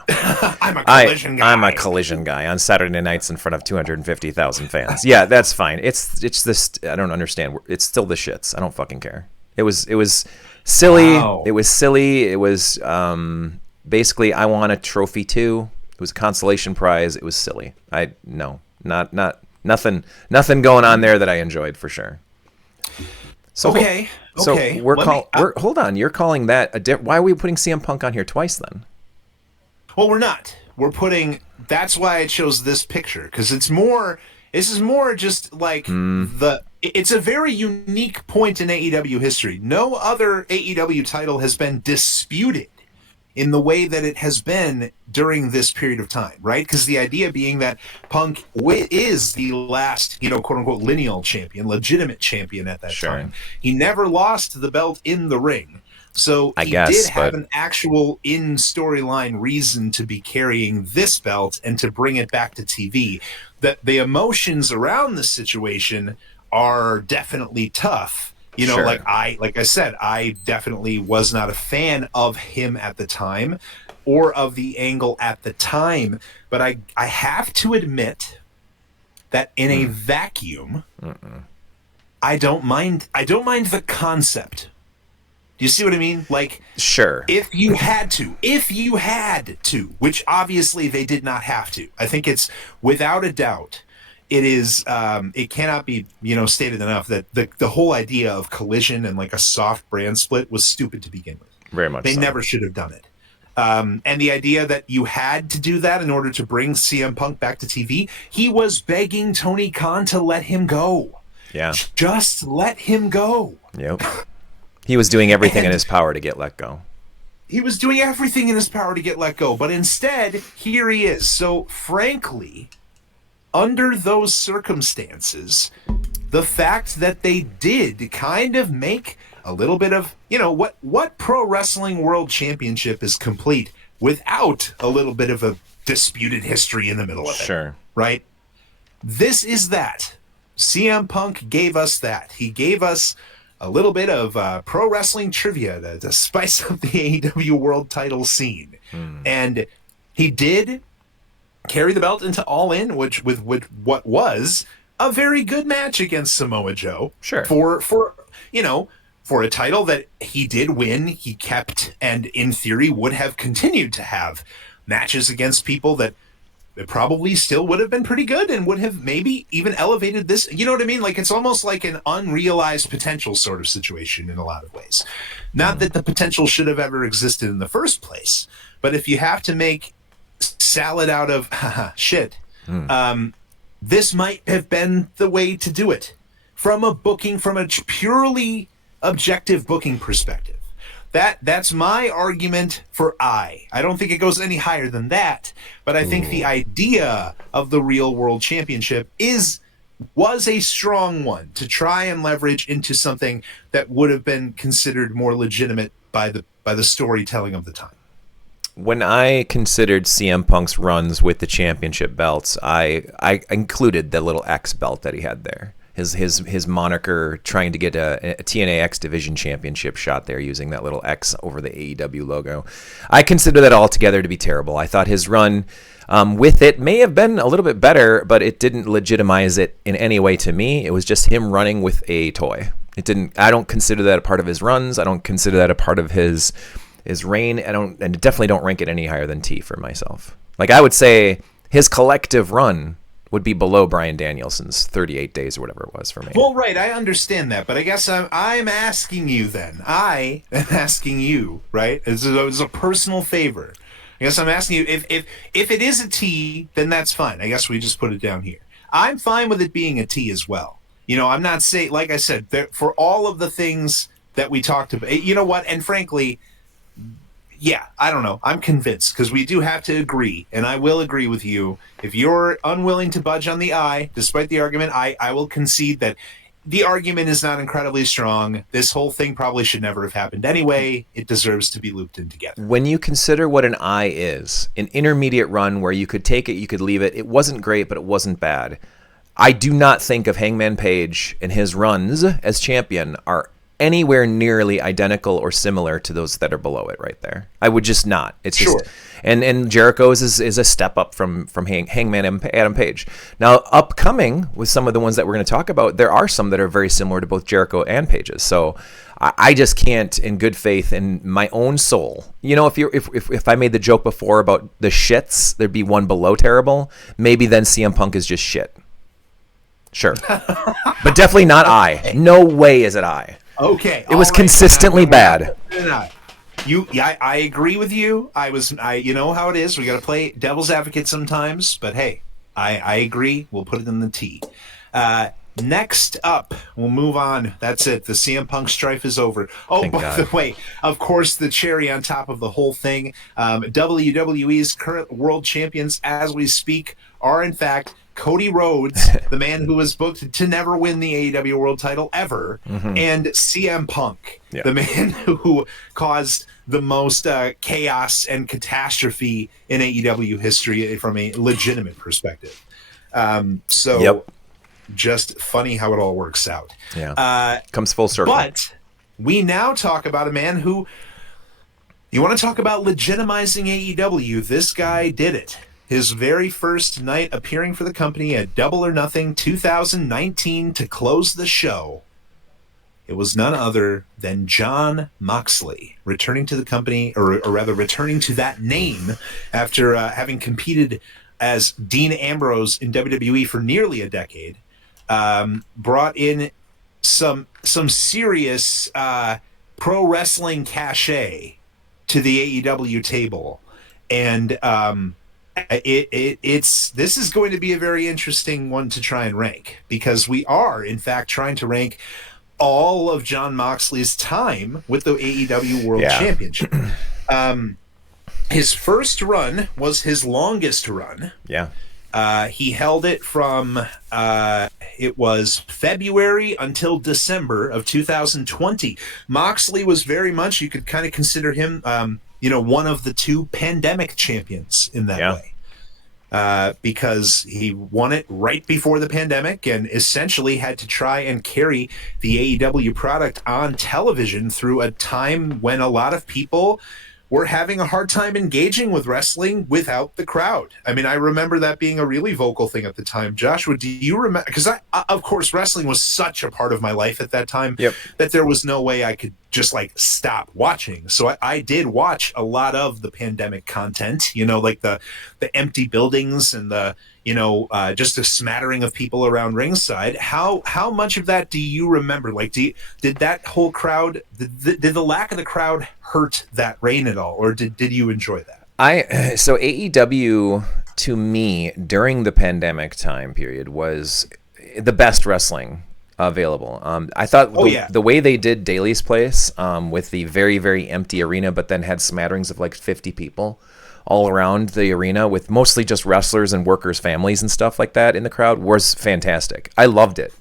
I'm a collision guy. I'm a collision guy on Saturday nights in front of 250,000 fans. Yeah, that's fine. It's this. I don't understand. It's still the shits. I don't fucking care. It was silly. Wow. It was silly. It was basically I want a trophy too. It was a consolation prize. It was silly. Nothing going on there that I enjoyed for sure. So okay. So hold on. You're calling that why are we putting CM Punk on here twice then? Well, we're not. We're putting. That's why I chose this picture because it's more. This is more just like It's a very unique point in AEW history. No other AEW title has been disputed in the way that it has been during this period of time, right? Because the idea being that Punk is the last, quote-unquote, lineal champion, legitimate champion at that time. He never lost the belt in the ring. So he did have an actual in-storyline reason to be carrying this belt and to bring it back to TV. That the emotions around the situation are definitely tough. You know, Sure. like I said, I definitely was not a fan of him at the time or of the angle at the time, but I have to admit that in a vacuum, I don't mind the concept. Do you see what I mean? Like, Sure. if you had to, which obviously they did not have to. I think it's without a doubt, it is, it cannot be, stated enough that the whole idea of Collision and like a soft brand split was stupid to begin with. Very much They so. never should have done it. And the idea that you had to do that in order to bring CM Punk back to TV, he was begging Tony Khan to let him go. Yeah. Just let him go. Yep. He was doing everything in And- his power to get let go. He was doing everything in his power to get let go, but instead, here he is. So, frankly, under those circumstances, the fact that they did kind of make a little bit of, what Pro Wrestling World Championship is complete without a little bit of a disputed history in the middle of it. Sure. Right? This is that. CM Punk gave us that. He gave us a little bit of pro wrestling trivia to spice up the AEW world title scene. And he did carry the belt into All In, which with what was a very good match against Samoa Joe. Sure. For a title that he did win, he kept, and in theory would have continued to have matches against people that it probably still would have been pretty good and would have maybe even elevated this. You know what I mean? Like, it's almost like an unrealized potential sort of situation in a lot of ways. Not that the potential should have ever existed in the first place, but if you have to make salad out of shit, this might have been the way to do it from a purely objective booking perspective. That's my argument for I don't think it goes any higher than that, but I think the idea of the Real World Championship was a strong one to try and leverage into something that would have been considered more legitimate by the storytelling of the time. When I considered CM Punk's runs with the championship belts, I included the little X belt that he had there. His moniker, trying to get a TNA X Division Championship shot there using that little X over the AEW logo. I consider that altogether to be terrible. I thought his run with it may have been a little bit better, but it didn't legitimize it in any way to me. It was just him running with a toy. I don't consider that a part of his runs. I don't consider that a part of his reign. And definitely don't rank it any higher than T for myself. Like, I would say his collective run would be below Bryan Danielson's 38 days or whatever it was for me. Well, right, I understand that, but I guess I'm asking you then. I am asking you, right, as a personal favor. I guess I'm asking you, if it is a T, then that's fine. I guess we just put it down here. I'm fine with it being a T as well. I'm not saying, like I said, for all of the things that we talked about, you know what, and frankly, yeah, I don't know. I'm convinced, because we do have to agree, and I will agree with you. If you're unwilling to budge on the I, despite the argument, I will concede that the argument is not incredibly strong. This whole thing probably should never have happened anyway. It deserves to be looped in together. When you consider what an I is, an intermediate run where you could take it, you could leave it, it wasn't great, but it wasn't bad. I do not think of Hangman Page and his runs as champion are anywhere nearly identical or similar to those that are below it right there. I would just not. It's just, Sure. and Jericho's is a step up from Hangman and Adam Page. Now, upcoming with some of the ones that we're going to talk about, there are some that are very similar to both Jericho and Page's. So I just can't, in good faith, in my own soul. If I made the joke before about the shits, there'd be one below terrible. Maybe then CM Punk is just shit. Sure, but definitely not I. No way is it I. Okay. It was consistently bad. I agree with you. You know how it is. We got to play devil's advocate sometimes, but hey, I agree. We'll put it in the T. Next up, we'll move on. That's it. The CM Punk strife is over. Oh, Thank by God. the way, of course, the cherry on top of the whole thing, WWE's current world champions as we speak are, in fact, Cody Rhodes, the man who was booked to never win the AEW world title ever, and CM Punk, the man who caused the most chaos and catastrophe in AEW history from a legitimate perspective. Yep. just funny how it all works out. Yeah. Comes full circle. But we now talk about a man who, you want to talk about legitimizing AEW, this guy did it. His very first night appearing for the company at Double or Nothing 2019 to close the show. It was none other than Jon Moxley, returning to the company, or rather returning to that name after having competed as Dean Ambrose in WWE for nearly a decade. Brought in some serious pro wrestling cachet to the AEW table, and this is going to be a very interesting one to try and rank, because we are in fact trying to rank all of Jon Moxley's time with the AEW World Championship. His first run was his longest run. Yeah. He held it from it was February until December of 2020. Moxley was very much, you could kind of consider him one of the two pandemic champions in that way. Because he won it right before the pandemic and essentially had to try and carry the AEW product on television through a time when a lot of people were having a hard time engaging with wrestling without the crowd. I mean, I remember that being a really vocal thing at the time. Joshua, do you remember? Because of course, wrestling was such a part of my life at that time that there was no way I could just like stop watching. So I did watch a lot of the pandemic content, like the empty buildings and the, just a smattering of people around ringside. How much of that do you remember? Like, did that whole crowd, did the lack of the crowd hurt that reign at all, or did you enjoy that? So AEW to me during the pandemic time period was the best wrestling available. I thought the way they did Daly's Place with the very, very empty arena, but then had smatterings of like 50 people all around the arena with mostly just wrestlers and workers' families and stuff like that in the crowd was fantastic. I loved it.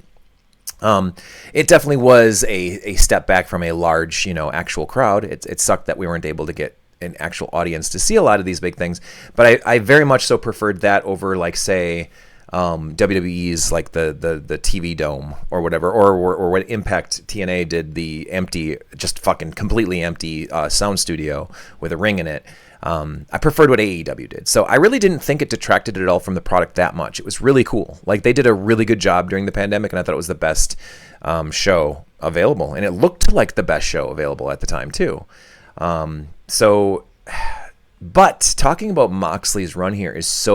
It definitely was a step back from a large, actual crowd. It sucked that we weren't able to get an actual audience to see a lot of these big things, but I very much so preferred that over, like, say, WWE's like the TV Dome or whatever, or what Impact TNA did, the empty, just fucking completely empty sound studio with a ring in it. I preferred what AEW did. So I really didn't think it detracted at all from the product that much. It was really cool. Like, they did a really good job during the pandemic, and I thought it was the best show available. And it looked like the best show available at the time, too. But talking about Moxley's run here is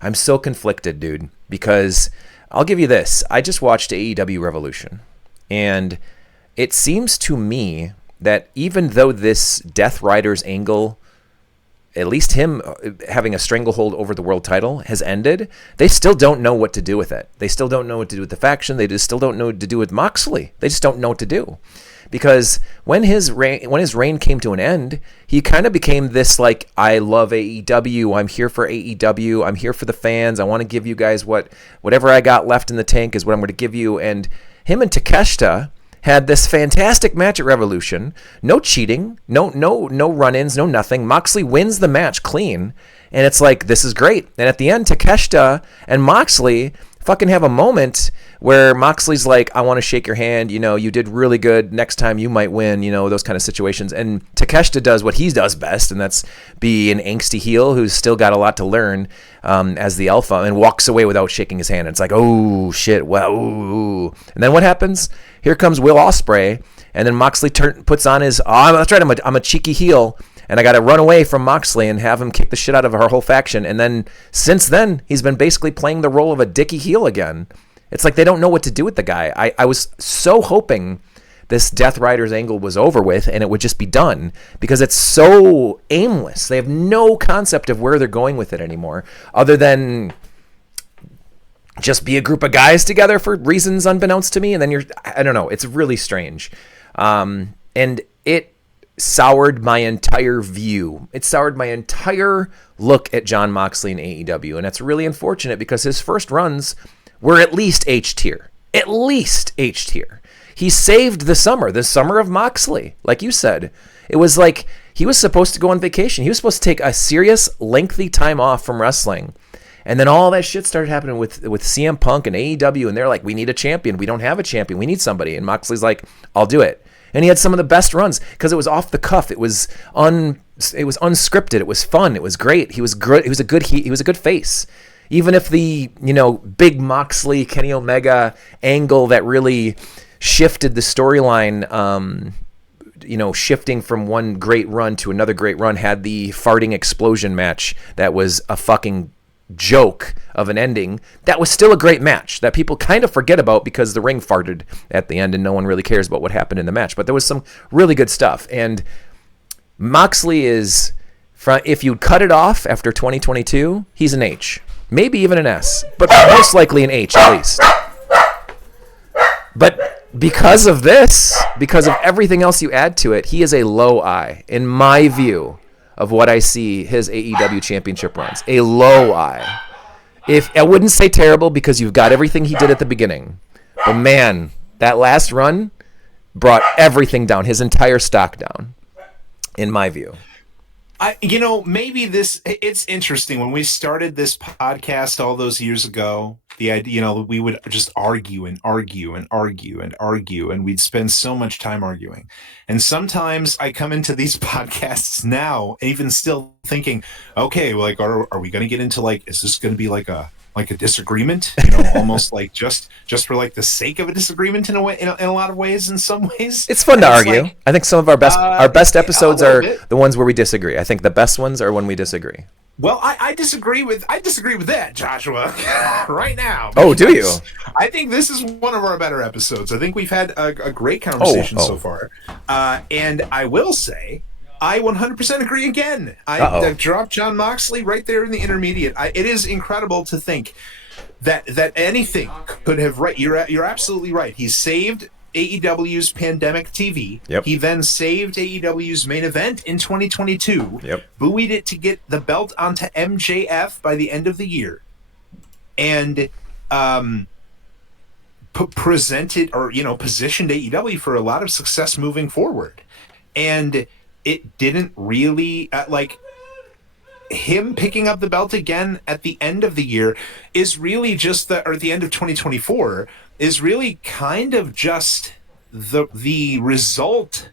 I'm so conflicted, dude, because I'll give you this. I just watched AEW Revolution, and it seems to me that even though this Death Rider's angle, at least him having a stranglehold over the world title, has ended, they still don't know what to do with it. They still don't know what to do with the faction. They just still don't know what to do with Moxley. They just don't know what to do. Because when his reign came to an end, he kind of became this, like, I love AEW, I'm here for AEW, I'm here for the fans, I want to give you guys whatever I got left in the tank is what I'm going to give you. And him and Takeshita had this fantastic match at Revolution. No cheating, no run-ins, no nothing. Moxley wins the match clean, and it's like, this is great. And at the end, Takeshita and Moxley fucking have a moment where Moxley's like, I want to shake your hand, you did really good, next time you might win, those kind of situations. And Takeshita does what he does best, and that's be an angsty heel who's still got a lot to learn as the alpha, and walks away without shaking his hand. And it's like, oh shit, wow. Ooh. And then what happens? Here comes Will Ospreay, and then Moxley puts on his, that's right, I'm a cheeky heel, and I got to run away from Moxley and have him kick the shit out of our whole faction. And then, since then, he's been basically playing the role of a dicky heel again. It's like they don't know what to do with the guy. I was so hoping this Death Rider's angle was over with and it would just be done, because it's so aimless. They have no concept of where they're going with it anymore, other than just be a group of guys together for reasons unbeknownst to me. And then I don't know. It's really strange. And it soured my entire view. It soured my entire look at Jon Moxley in AEW. And that's really unfortunate, because his first runs were at least H tier. At least H tier. He saved the summer of Moxley. Like you said, it was like he was supposed to go on vacation. He was supposed to take a serious, lengthy time off from wrestling And then all that shit started happening with CM Punk and AEW, and they're like, we need a champion. We don't have a champion. We need somebody. And Moxley's like, I'll do it. And he had some of the best runs because it was off the cuff. It was unscripted. It was fun. It was great. He was good. He was a good face. Even if the, big Moxley, Kenny Omega angle that really shifted the storyline, shifting from one great run to another great run, had the farting explosion match that was a fucking joke of an ending. That was still a great match that people kind of forget about because the ring farted at the end and no one really cares about what happened in the match. But there was some really good stuff. And Moxley is, if you cut it off after 2022, he's an H. Maybe even an S, but most likely an H at least. But because of this, because of everything else you add to it, he is a low I, in my view of what I see his AEW championship runs. A low I. If I wouldn't say terrible because you've got everything he did at the beginning. But man, that last run brought everything down, his entire stock down, in my view. Maybe it's interesting. When we started this podcast all those years ago, the idea, we would just argue and argue and argue and argue, and we'd spend so much time arguing. And sometimes I come into these podcasts now, even still thinking, okay, like, are we going to get into, like, is this going to be like a disagreement, almost like just for like the sake of a disagreement in a way, in a lot of ways, in some ways. It's fun to argue. Like, I think some of our best episodes are the ones where we disagree. I think the best ones are when we disagree. Well, I disagree with that, Joshua, right now. Oh, do you? I think this is one of our better episodes. I think we've had a great conversation so far. And I will say, I 100% agree again. I dropped Jon Moxley right there in the intermediate. It is incredible to think that anything could have. Right, you're absolutely right. He saved AEW's Pandemic TV. Yep. He then saved AEW's Main Event in 2022. Yep. Buoyed it to get the belt onto MJF by the end of the year, and presented or positioned AEW for a lot of success moving forward, and it didn't really like him picking up the belt again at the end of the year is really just or at the end of 2024 is really kind of just the result.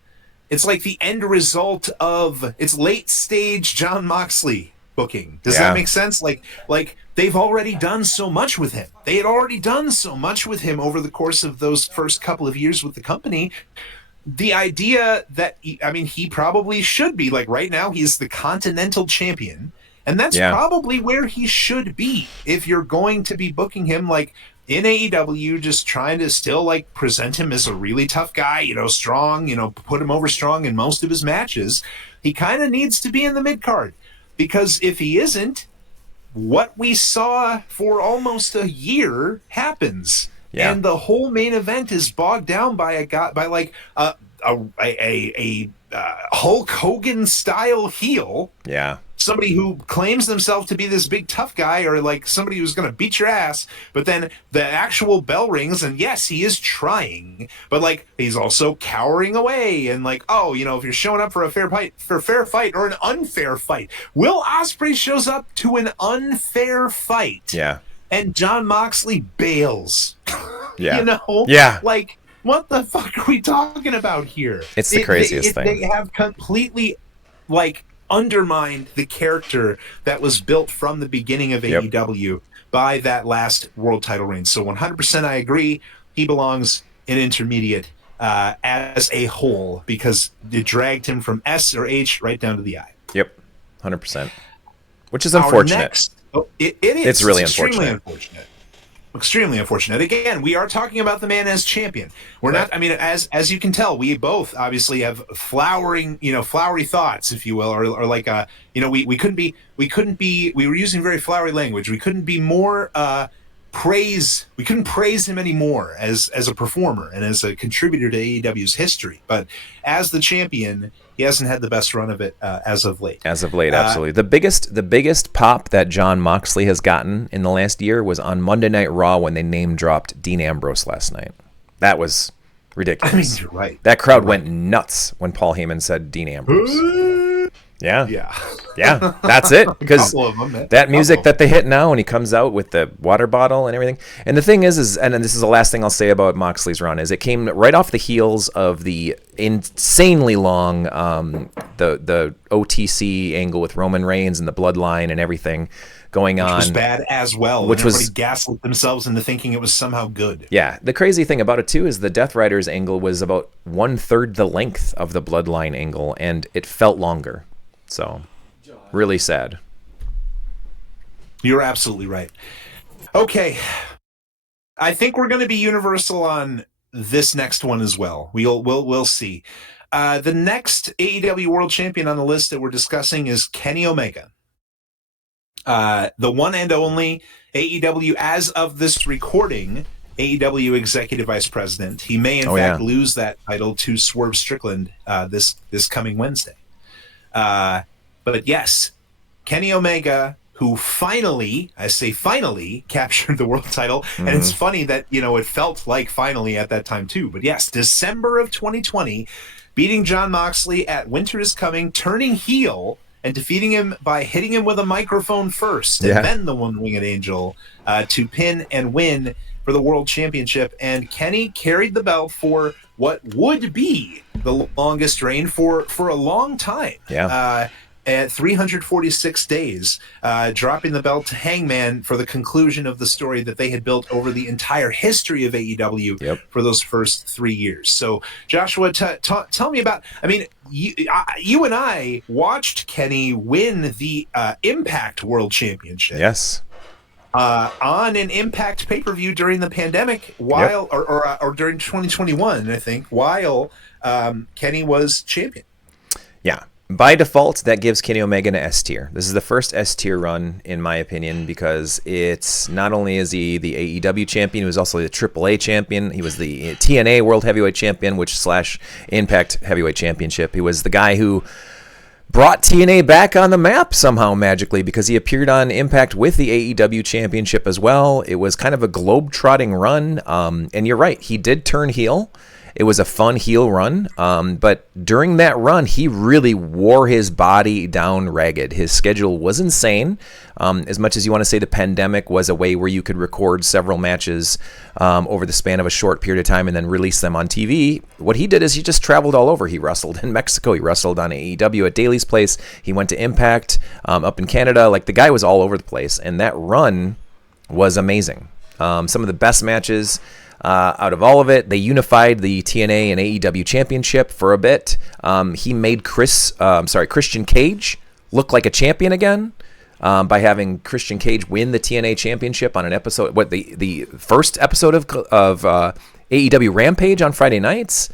It's like the end result of its late stage Jon Moxley booking. Does that make sense? Like they've already done so much with him. They had already done so much with him over the course of those first couple of years with the company. The idea that, he probably should be, like, right now, he's the Continental Champion, and that's probably where he should be if you're going to be booking him, like, in AEW, just trying to still, like, present him as a really tough guy, strong, put him over strong in most of his matches. He kind of needs to be in the mid-card, because if he isn't, what we saw for almost a year happens. Yeah. And the whole main event is bogged down by a Hulk Hogan style heel. Yeah. Somebody who claims themselves to be this big tough guy, or like somebody who's going to beat your ass. But then the actual bell rings, and yes, he is trying, but like he's also cowering away. And like, if you're showing up for a fair fight or an unfair fight, Will Ospreay shows up to an unfair fight. Yeah. And Jon Moxley bails. Yeah. Yeah. Like, what the fuck are we talking about here? It's the craziest thing. They have completely, like, undermined the character that was built from the beginning of AEW by that last world title reign. So 100% I agree. He belongs in intermediate as a whole, because it dragged him from S or H right down to the I. Yep. 100%. Which is unfortunate. It is. It's really extremely unfortunate. Extremely unfortunate. Again, we are talking about the man as champion. We're not. I mean, as you can tell, we both obviously have flowery thoughts, if you will, or like we couldn't be. We were using very flowery language. We couldn't be more praise. We couldn't praise him anymore as a performer and as a contributor to AEW's history. But as the champion, he hasn't had the best run of it as of late. As of late, absolutely. The biggest pop that Jon Moxley has gotten in the last year was on Monday Night Raw when they name dropped Dean Ambrose last night. That was ridiculous. You're right. That crowd went nuts when Paul Heyman said Dean Ambrose. Yeah. Yeah. Yeah, that's it. Because Couple of them, man. that music Couple. that they hit now, when he comes out with the water bottle and everything. And the thing is, and this is the last thing I'll say about Moxley's run, is it came right off the heels of the insanely long the OTC angle with Roman Reigns and the Bloodline and everything going on. Which was bad as well. Which and was everybody gaslit themselves into thinking it was somehow good. Yeah, the crazy thing about it too is the Death Riders angle was about 1/3 the length of the Bloodline angle, and it felt longer. So, really sad. You're absolutely right. Okay. I think we're going to be universal on this next one as well. We'll see. The next AEW World Champion on the list that we're discussing is Kenny Omega. The one and only AEW, as of this recording, AEW Executive Vice President. He may, in fact, lose that title to Swerve Strickland this coming Wednesday. But yes, Kenny Omega, who finally, I say finally, captured the world title. Mm-hmm. And it's funny that, it felt like finally at that time too. But yes, December of 2020, beating Jon Moxley at Winter is Coming, turning heel and defeating him by hitting him with a microphone first, and then the One-Winged Angel to pin and win for the World Championship. And Kenny carried the belt for what would be the longest reign for a long time. Yeah. At 346 days, dropping the belt to Hangman for the conclusion of the story that they had built over the entire history of AEW for those first 3 years. So, Joshua, tell me about, you and I watched Kenny win the Impact World Championship. Yes. On an Impact pay-per-view during the pandemic, while or during 2021, I think, while Kenny was champion. Yeah. By default, that gives Kenny Omega an S tier. This is the first S tier run, in my opinion, because it's not only is he the AEW champion, he was also the AAA champion. He was the TNA World Heavyweight Champion, / Impact Heavyweight Championship. He was the guy who brought TNA back on the map somehow magically, because he appeared on Impact with the AEW Championship as well. It was kind of a globe-trotting run, and you're right, he did turn heel. It was a fun heel run, but during that run, he really wore his body down ragged. His schedule was insane. As much as you want to say the pandemic was a way where you could record several matches over the span of a short period of time and then release them on TV, what he did is he just traveled all over. He wrestled in Mexico. He wrestled on AEW at Daly's Place. He went to Impact up in Canada. Like, the guy was all over the place, and that run was amazing. Some of the best matches out of all of it. They unified the TNA and AEW championship for a bit. He made Christian Cage look like a champion again by having Christian Cage win the TNA championship on an episode, the first episode of AEW Rampage on Friday nights.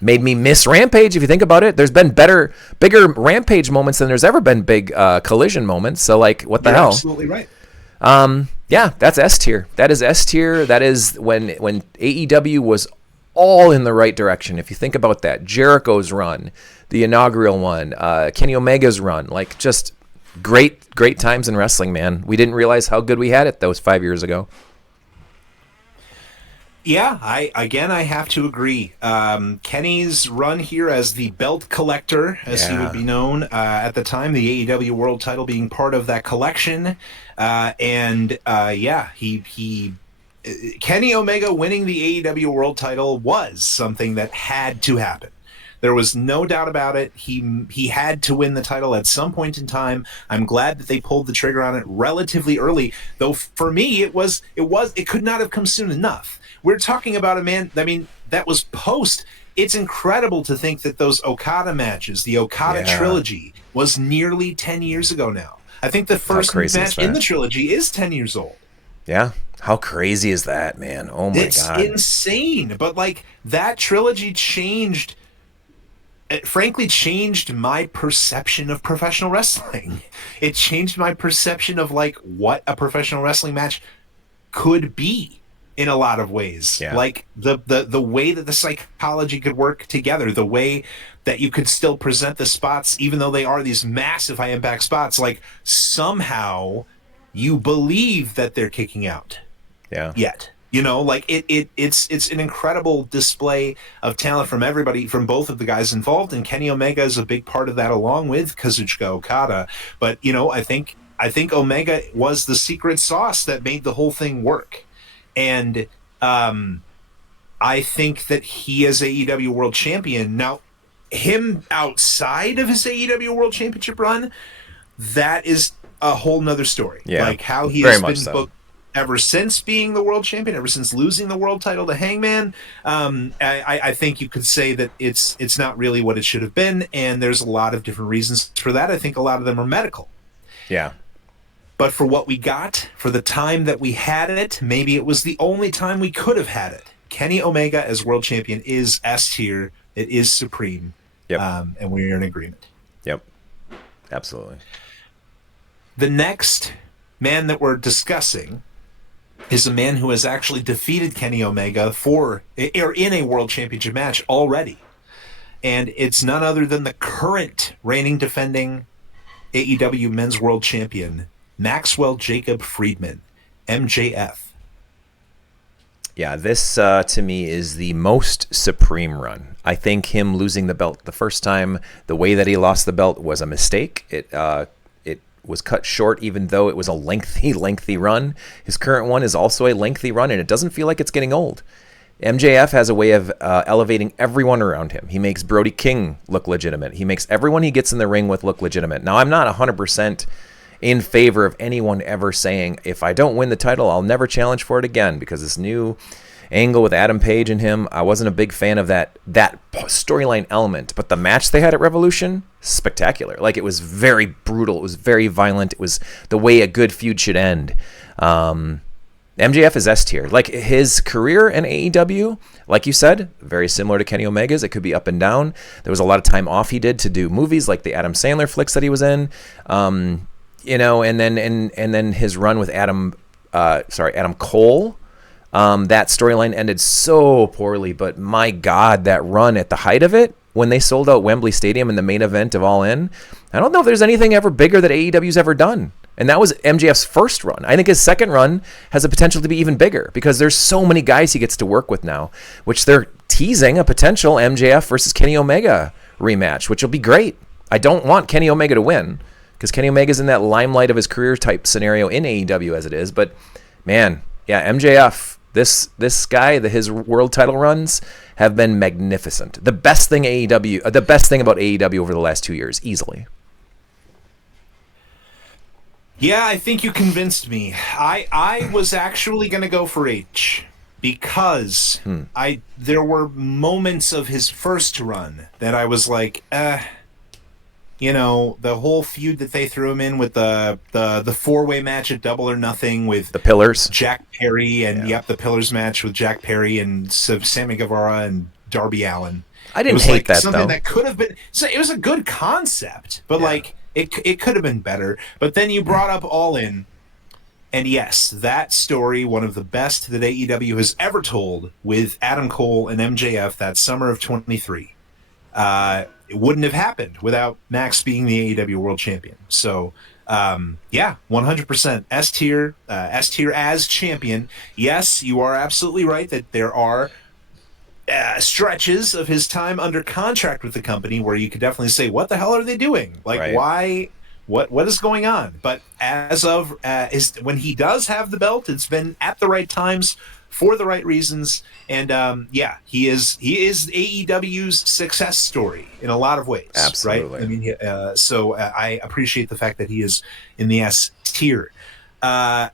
Made me miss Rampage, if you think about it. There's been bigger Rampage moments than there's ever been big Collision moments. So, like, what the hell? Absolutely right. Yeah, that's S tier. That is S tier. That is when AEW was all in the right direction. If you think about that, Jericho's run, the inaugural one, Kenny Omega's run, like, just great times in wrestling, man. We didn't realize how good we had it those 5 years ago. Yeah, I have to agree. Kenny's run here as the belt collector, as he would be known at the time, the AEW World Title being part of that collection, Kenny Omega winning the AEW World Title was something that had to happen. There was no doubt about it. He had to win the title at some point in time. I'm glad that they pulled the trigger on it relatively early, though for me it could not have come soon enough. We're talking about a man, that was post. It's incredible to think that those Okada matches, the Okada trilogy, was nearly 10 years ago now. I think the first match in the trilogy is 10 years old. Yeah. How crazy is that, man? Oh my God. It's insane. But, like, that trilogy changed my perception of professional wrestling. It changed my perception of, like, what a professional wrestling match could be. In a lot of ways, like the way that the psychology could work together, the way that you could still present the spots, even though they are these massive high impact spots, like somehow you believe that they're kicking out. Yeah. Yet. Like it's an incredible display of talent from everybody, from both of the guys involved, and Kenny Omega is a big part of that, along with Kazuchika Okada. But I think Omega was the secret sauce that made the whole thing work, and I think that he is AEW World Champion now. Him outside of his AEW World Championship run, that is a whole nother story. Yeah, Like how he very has much been so. booked ever since being the world champion, ever since losing the world title to Hangman. I think you could say that it's not really what it should have been, and there's a lot of different reasons for that. I think a lot of them are medical. Yeah. But for what we got, for the time that we had it, maybe it was the only time we could have had it. Kenny Omega as world champion is S tier. It is supreme. Yep. And we're in agreement. Yep. Absolutely. The next man that we're discussing is a man who has actually defeated Kenny Omega in a world championship match already. And it's none other than the current reigning defending AEW Men's World Champion, Maxwell Jacob Friedman, MJF. Yeah, this to me is the most supreme run. I think him losing the belt the first time, the way that he lost the belt was a mistake. It was cut short, even though it was a lengthy run. His current one is also a lengthy run, and it doesn't feel like it's getting old. MJF has a way of elevating everyone around him. He makes Brody King look legitimate. He makes everyone he gets in the ring with look legitimate. Now, I'm not 100% in favor of anyone ever saying, if I don't win the title, I'll never challenge for it again, because this new angle with Adam Page and him, I wasn't a big fan of that storyline element. But the match they had at Revolution, spectacular. Like, it was very brutal. It was very violent. It was the way a good feud should end. MJF is S tier. Like, his career in AEW, like you said, very similar to Kenny Omega's. It could be up and down. There was a lot of time off he did to do movies like the Adam Sandler flicks that he was in. And then his run with Adam Cole. That storyline ended so poorly, but my God, that run at the height of it, when they sold out Wembley Stadium in the main event of All In, I don't know if there's anything ever bigger that AEW's ever done. And that was MJF's first run. I think his second run has the potential to be even bigger, because there's so many guys he gets to work with now, which they're teasing a potential MJF versus Kenny Omega rematch, which will be great. I don't want Kenny Omega to win, because Kenny Omega's in that limelight of his career type scenario in AEW as it is. But man, yeah, MJF, this guy, his world title runs have been magnificent. The best thing about AEW over the last 2 years, easily. Yeah, I think you convinced me. I was actually going to go for H, because there were moments of his first run that I was like, the whole feud that they threw him in with the four-way match at Double or Nothing with the Pillars, Jack Perry, and the Pillars match with Jack Perry and Sammy Guevara and Darby Allin. I didn't hate that, something though. that could have been. So it was a good concept, but it could have been better. But then you brought up All In, and yes, that story, one of the best that AEW has ever told, with Adam Cole and MJF that summer of 23. It wouldn't have happened without Max being the AEW World Champion. So, 100% S tier as champion. Yes, you are absolutely right that there are stretches of his time under contract with the company where you could definitely say, what the hell are they doing? Like, right. Why? What is going on? But as of when he does have the belt, it's been at the right times for the right reasons, and he is AEW's success story in a lot of ways. Absolutely. Right? I mean, so I appreciate the fact that he is in the S tier.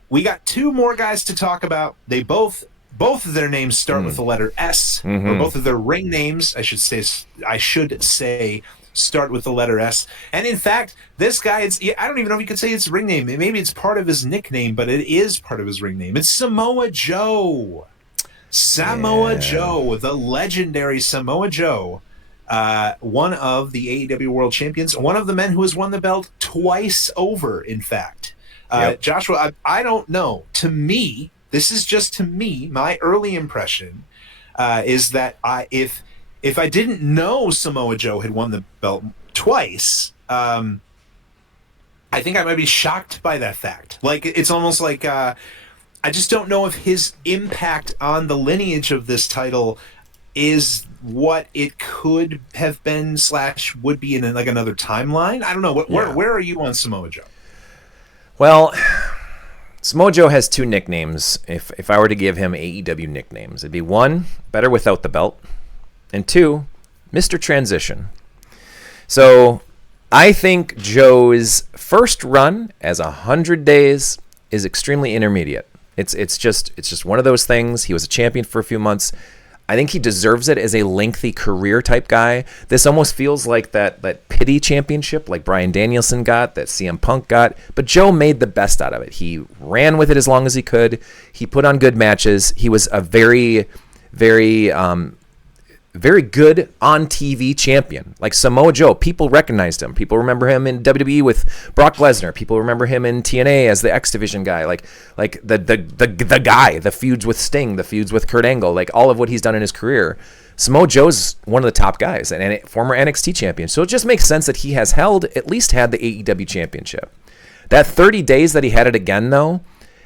We got two more guys to talk about. They both of their names start with the letter S, or both of their ring names, I should say, start with the letter S. And in fact, this guy, I don't even know if you could say it's a ring name. Maybe it's part of his nickname, but it is part of his ring name. It's Samoa Joe. Joe, the legendary Samoa Joe, one of the AEW World Champions, one of the men who has won the belt twice over, in fact. Joshua, I don't know. To me, this is just to me, my early impression is that if I didn't know Samoa Joe had won the belt twice, I think I might be shocked by that fact. Like, it's almost like I just don't know if his impact on the lineage of this title is what it could have been / would be in like another timeline. I don't know. Where are you on Samoa Joe? Well, Samoa Joe has 2 nicknames. If I were to give him AEW nicknames, it'd be 1, better without the belt, and 2, Mr. Transition. So I think Joe's first run as 100 days is extremely intermediate. It's just one of those things. He was a champion for a few months. I think he deserves it as a lengthy career type guy. This almost feels like that pity championship like Bryan Danielson got, that CM Punk got, but Joe made the best out of it. He ran with it as long as he could. He put on good matches. He was a very, very, very good on TV champion. Like Samoa Joe, people recognized him. People remember him in WWE with Brock Lesnar. People remember him in TNA as the X Division guy. Like the guy, the feuds with Sting, the feuds with Kurt Angle, like all of what he's done in his career. Samoa Joe's one of the top guys and former NXT champion. So it just makes sense that he has at least had the AEW championship. That 30 days that he had it again, though,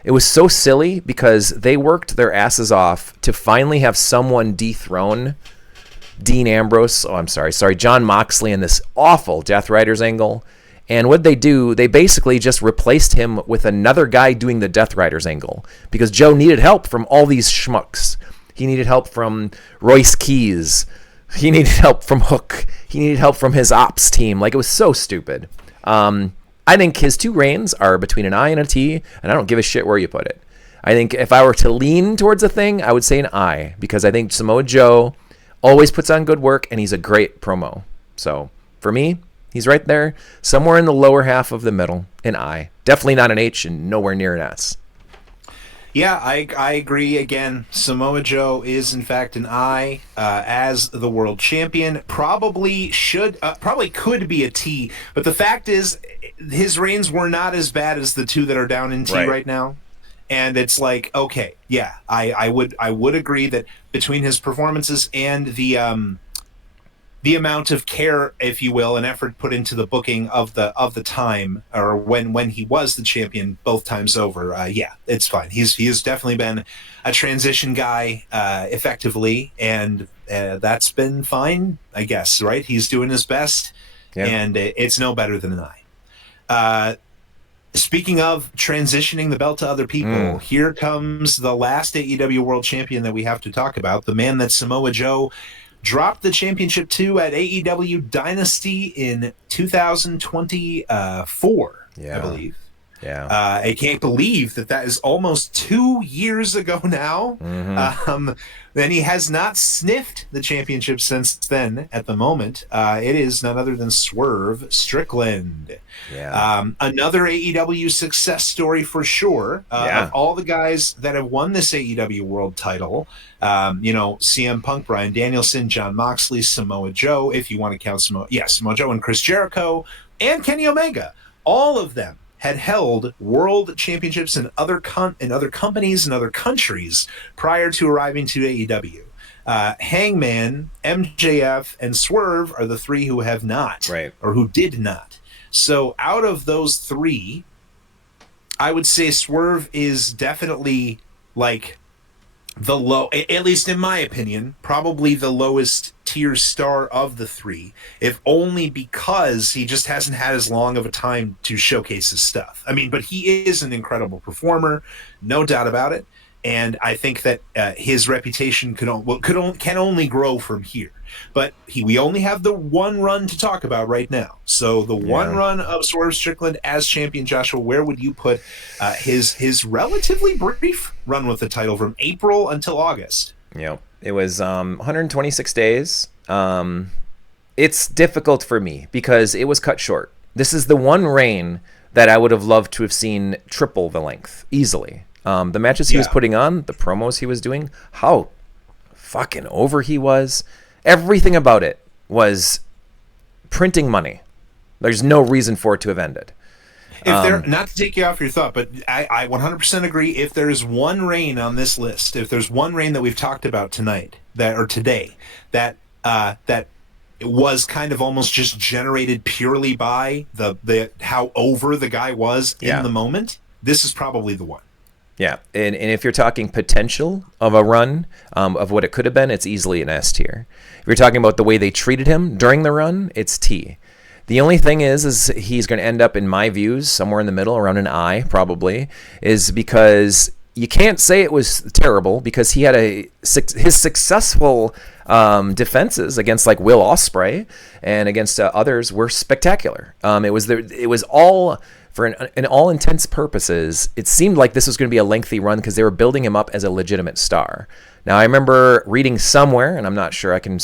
it was so silly because they worked their asses off to finally have someone dethrone Dean Ambrose, John Moxley in this awful Death Riders angle. And what they do, they basically just replaced him with another guy doing the Death Riders angle because Joe needed help from all these schmucks. He needed help from Royce Keys. He needed help from Hook. He needed help from his ops team. Like, it was so stupid. I think his 2 reigns are between an I and a T, and I don't give a shit where you put it. I think if I were to lean towards a thing, I would say an I, because I think Samoa Joe always puts on good work, and he's a great promo. So, for me, he's right there, somewhere in the lower half of the middle, an I. Definitely not an H and nowhere near an S. Yeah, I agree. Again, Samoa Joe is, in fact, an I as the world champion. Probably could be a T, but the fact is, his reigns were not as bad as the 2 that are down in T right now. And it's like, okay, yeah, I would agree that between his performances and the amount of care, if you will, and effort put into the booking of the time, or when he was the champion both times over, yeah, it's fine. He has definitely been a transition guy effectively, and that's been fine, I guess, right? He's doing his best, and it's no better than an I. Speaking of transitioning the belt to other people, here comes the last AEW World Champion that we have to talk about, the man that Samoa Joe dropped the championship to at AEW Dynasty in 2024, I believe. Yeah. I can't believe that is almost 2 years ago now. Then he has not sniffed the championship since then. At the moment, it is none other than Swerve Strickland. Yeah. Another AEW success story for sure. Of all the guys that have won this AEW World Title, CM Punk, Bryan Danielson, Jon Moxley, Samoa Joe, if you want to count Samoa Joe and Chris Jericho, and Kenny Omega, all of them had held world championships in other companies and other countries prior to arriving to AEW. Hangman, MJF, and Swerve are the 3 who have not, or who did not. So out of those 3, I would say Swerve is definitely like the low, at least in my opinion, probably the lowest tier star of the 3, if only because he just hasn't had as long of a time to showcase his stuff. I mean, but he is an incredible performer, no doubt about it, and I think that his reputation can only grow from here. But we only have the 1 run to talk about right now. So the 1 run of Swerve Strickland as champion, Joshua, where would you put his relatively brief run with the title from April until August? Yeah, it was 126 days. It's difficult for me because it was cut short. This is the 1 reign that I would have loved to have seen triple the length easily. The matches he was putting on, the promos he was doing, how fucking over he was. Everything about it was printing money. There's no reason for it to have ended. Not to take you off your thought, but I 100% agree. If there's 1 reign on this list, if there's 1 reign that we've talked about tonight, today, that was kind of almost just generated purely by the how over the guy was in the moment, this is probably the one. Yeah, and if you're talking potential of a run, of what it could have been, it's easily an S tier. If you're talking about the way they treated him during the run, it's T. The only thing is he's going to end up, in my views, somewhere in the middle, around an I, probably, is because you can't say it was terrible because he had his successful defenses against like Will Ospreay and against others were spectacular. It was all, for in all intents purposes, it seemed like this was going to be a lengthy run because they were building him up as a legitimate star. Now, I remember reading somewhere, and I'm not sure I can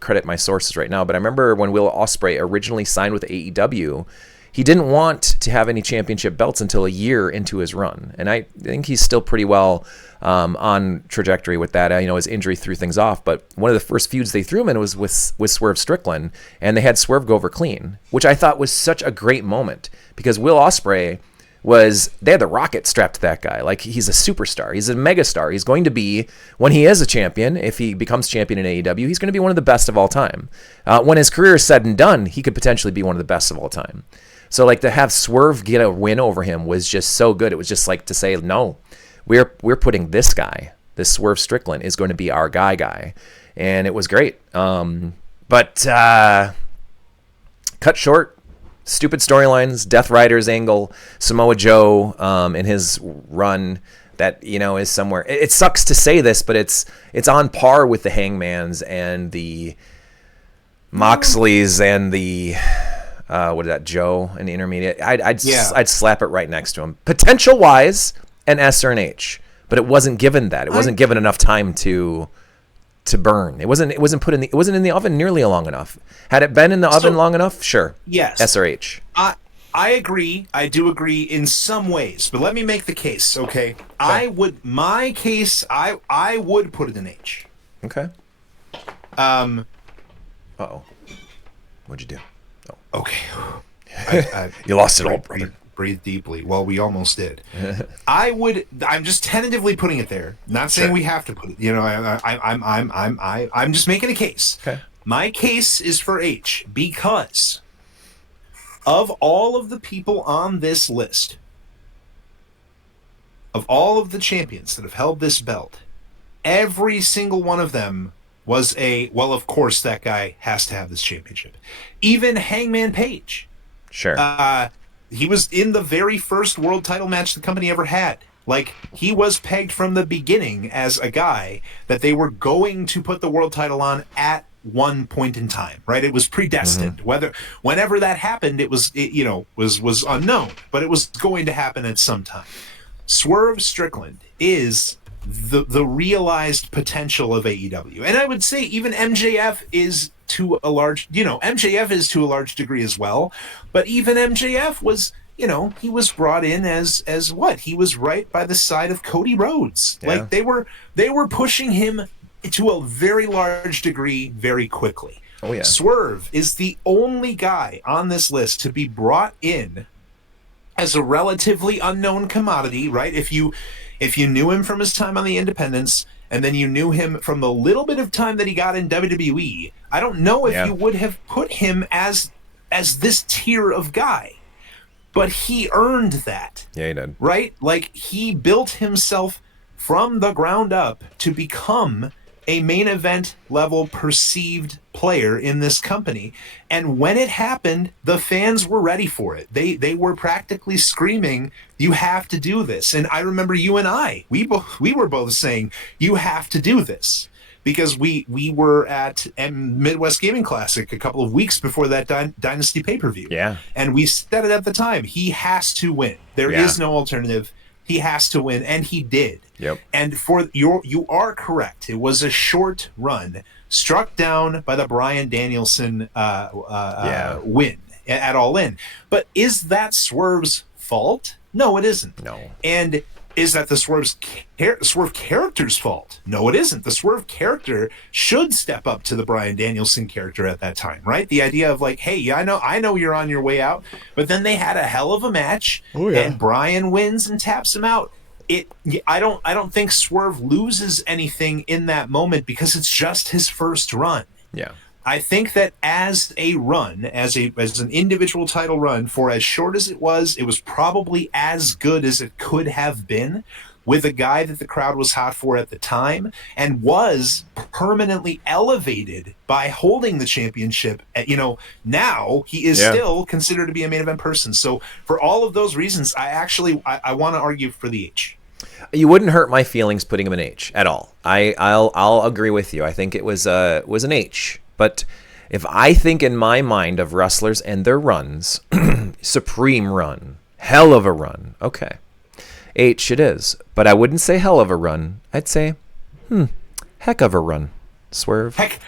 credit my sources right now, but I remember when Will Ospreay originally signed with AEW, he didn't want to have any championship belts until a year into his run. And I think he's still pretty well on trajectory with that. His injury threw things off, but one of the first feuds they threw him in was with Swerve Strickland, and they had Swerve go over clean, which I thought was such a great moment because Will Ospreay they had the rocket strapped to that guy. Like, he's a superstar. He's a megastar. He's going to be, when he is a champion, if he becomes champion in AEW, he's going to be one of the best of all time. When his career is said and done, he could potentially be one of the best of all time. So, like, to have Swerve get a win over him was just so good. It was just like to say, no, we're putting this guy, this Swerve Strickland, is going to be our guy. And it was great. But cut short, stupid storylines, Death Rider's angle, Samoa Joe in his run that, is somewhere. It sucks to say this, but it's on par with the Hangmans and the Moxleys and the what is that, Joe in the intermediate. I'd slap it right next to him. Potential wise, an S or an H, but it wasn't given that. It wasn't given enough time to burn. It wasn't in the oven nearly long enough. Had it been in the oven long enough, sure. Yes. S or H. I agree. I do agree in some ways, but let me make the case, okay? I would put it in H. Okay. Uh-oh. What'd you do? Oh. Okay. You lost it all, brother. Breathe deeply. Well, we almost did. I'm just tentatively putting it there. Not saying we have to put it. I'm just making a case. Okay. My case is for H because of all of the people on this list, of all of the champions that have held this belt, every single one of them was of course that guy has to have this championship. Even Hangman Page. Sure. He was in the very first world title match the company ever had. Like, he was pegged from the beginning as a guy that they were going to put the world title on at one point in time, right? It was predestined. Mm-hmm. Whenever that happened, it was unknown, but it was going to happen at some time. Swerve Strickland is the realized potential of AEW. And I would say even MJF is to a large degree as well, but even MJF was, he was brought in as what? He was right by the side of Cody Rhodes. Yeah. Like, they were pushing him to a very large degree very quickly. Oh yeah. Swerve is the only guy on this list to be brought in as a relatively unknown commodity, right? If you knew him from his time on the Independents, and then you knew him from the little bit of time that he got in WWE, I don't know if you would have put him as this tier of guy. But he earned that. Yeah, he did. Right? Like, he built himself from the ground up to become a main event level perceived player in this company. And when it happened, the fans were ready for it. They were practically screaming, "You have to do this." And I remember you and I, we were both saying, "You have to do this." Because we were at Midwest Gaming Classic a couple of weeks before that Dynasty pay-per-view. Yeah. And we said it at the time. He has to win. There is no alternative. He has to win, and he did. Yep. And you are correct. It was a short run, struck down by the Bryan Danielson win at All In. But is that Swerve's fault? No, it isn't. No. And is that the Swerve character's fault? No, it isn't. The Swerve character should step up to the Bryan Danielson character at that time, right? The idea of like, hey, I know you're on your way out, but then they had a hell of a match, and Bryan wins and taps him out. I don't think Swerve loses anything in that moment because it's just his first run. Yeah. I think that as a run, as an individual title run, for as short as it was probably as good as it could have been. with a guy that the crowd was hot for at the time and was permanently elevated by holding the championship. Now he is still considered to be a main event person. So for all of those reasons, I want to argue for the H. You wouldn't hurt my feelings putting him an H at all. I'll agree with you. I think it was an H. But if I think in my mind of wrestlers and their runs, supreme run, hell of a run, okay, H it is. But I wouldn't say hell of a run. I'd say, heck of a run. Swerve. Heck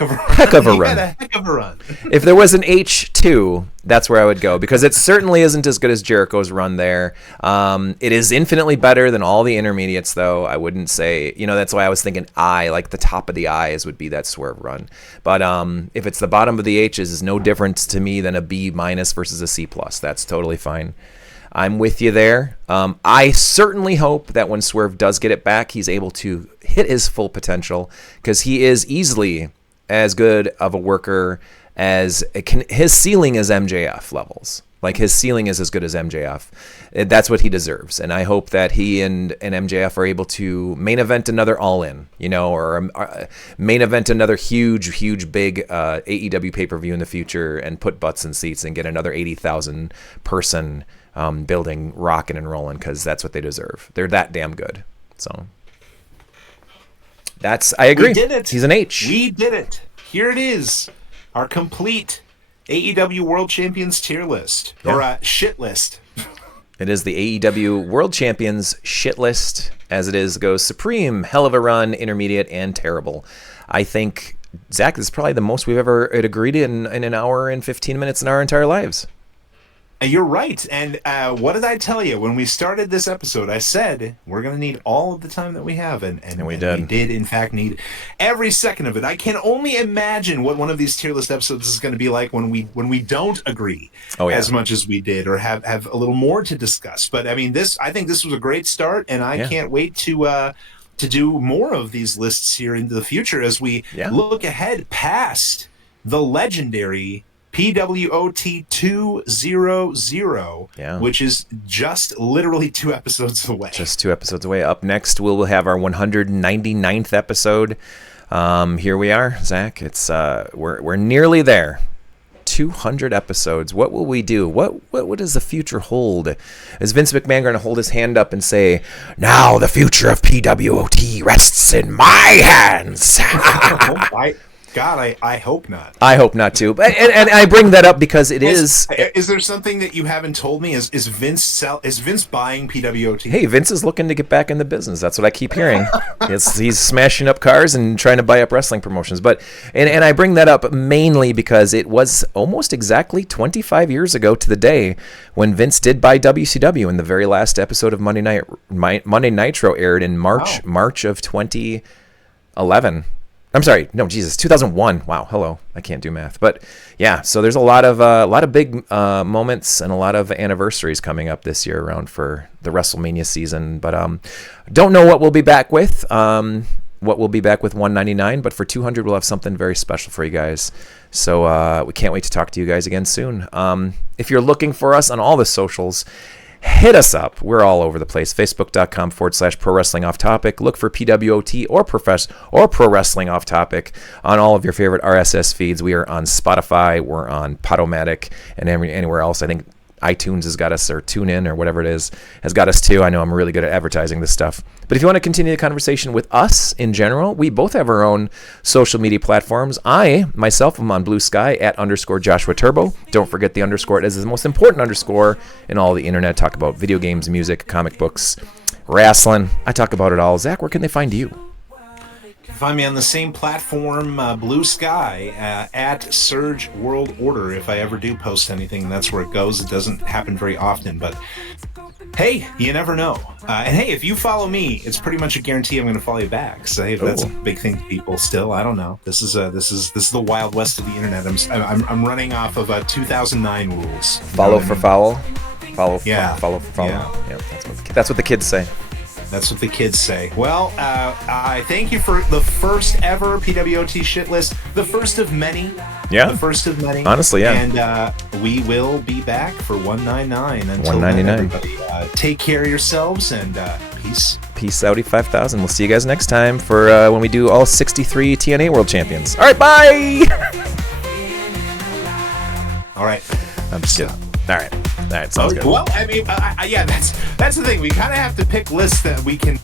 of a run. Heck of a run. A heck of a run. If there was an H2, that's where I would go, because it certainly isn't as good as Jericho's run there. It is infinitely better than all the intermediates, though. I wouldn't say, that's why I was thinking I, like the top of the I's would be that Swerve run. But if it's the bottom of the H's, is no difference to me than a B- versus a C+. That's totally fine. I'm with you there. I certainly hope that when Swerve does get it back, he's able to hit his full potential, because he is easily as good of a worker as his ceiling is MJF levels. Like, his ceiling is as good as MJF. That's what he deserves. And I hope that he and MJF are able to main event another All-In, or main event another huge, big AEW pay-per-view in the future and put butts in seats and get another 80,000 person building rocking and rolling, because that's what they deserve. They're that damn good. So I agree. We did it. He's an H. We did it. Here it is. Our complete AEW World Champions tier list, or shit list. It is the AEW World Champions shit list, as it goes supreme, hell of a run, intermediate, and terrible. I think, Zach, this is probably the most we've ever agreed in an hour and 15 minutes in our entire lives. You're right. And what did I tell you when we started this episode? I said we're going to need all of the time that we have, and we did. We did, in fact, need every second of it. I can only imagine what one of these tier list episodes is going to be like when we don't agree as much as we did, or have a little more to discuss. But I mean, I think this was a great start, and I can't wait to do more of these lists here into the future as we look ahead past the legendary PWOT 200, which is just literally 2 episodes away. Just 2 episodes away. Up next, we'll have our 199th episode. Here we are, Zach. It's we're nearly there. 200 episodes. What will we do? What does the future hold? Is Vince McMahon going to hold his hand up and say, "Now the future of PWOT rests in my hands"? God, I hope not. I hope not too. But and I bring that up because it is. Is there something that you haven't told me? Is Vince buying PWOT? Hey, Vince is looking to get back in the business. That's what I keep hearing. He's smashing up cars and trying to buy up wrestling promotions. But and I bring that up mainly because it was almost exactly 25 years ago to the day when Vince did buy WCW, in the very last episode of Monday Nitro aired in March of 2011. I'm sorry, no, Jesus, 2001. Wow, hello, I can't do math, but yeah. So there's a lot of big moments and a lot of anniversaries coming up this year around for the WrestleMania season. But don't know what we'll be back with. What we'll be back with 199, but for 200 we'll have something very special for you guys. So we can't wait to talk to you guys again soon. If you're looking for us on all the socials, hit us up. We're all over the place. Facebook.com/Pro Wrestling Off Topic. Look for PWOT or Pro Wrestling Off Topic on all of your favorite RSS feeds. We are on Spotify. We're on Podomatic and anywhere else. I think iTunes has got us, or TuneIn, or whatever it is, has got us too. I know I'm really good at advertising this stuff. But if you want to continue the conversation with us in general, we both have our own social media platforms. I, myself, am on Blue Sky at _Joshua Turbo. Don't forget the underscore. It is the most important underscore in all the internet. Talk about video games, music, comic books, wrestling. I talk about it all. Zach, where can they find you? Find me on the same platform, Blue Sky, at Surge World Order. If I ever do post anything, that's where it goes. It doesn't happen very often, but hey, you never know. And hey, if you follow me, it's pretty much a guarantee I'm going to follow you back. So hey, that's a big thing to people. Still, I don't know. This is the wild west of the internet. I'm running off of 2009 rules. Follow for foul. Follow for foul. Yeah, Yeah, that's what the kids say. That's what the kids say. Well, I thank you for the first ever PWOT shit list. The first of many. Yeah. The first of many. Honestly, yeah. And we will be back for 199. Until 199. then, everybody, take care of yourselves and peace. Peace out, 5,000. We'll see you guys next time for when we do all 63 TNA World Champions. All right, bye! All right. I'm just kidding. All right, sounds good. Well, I mean, yeah, that's the thing. We kind of have to pick lists that we can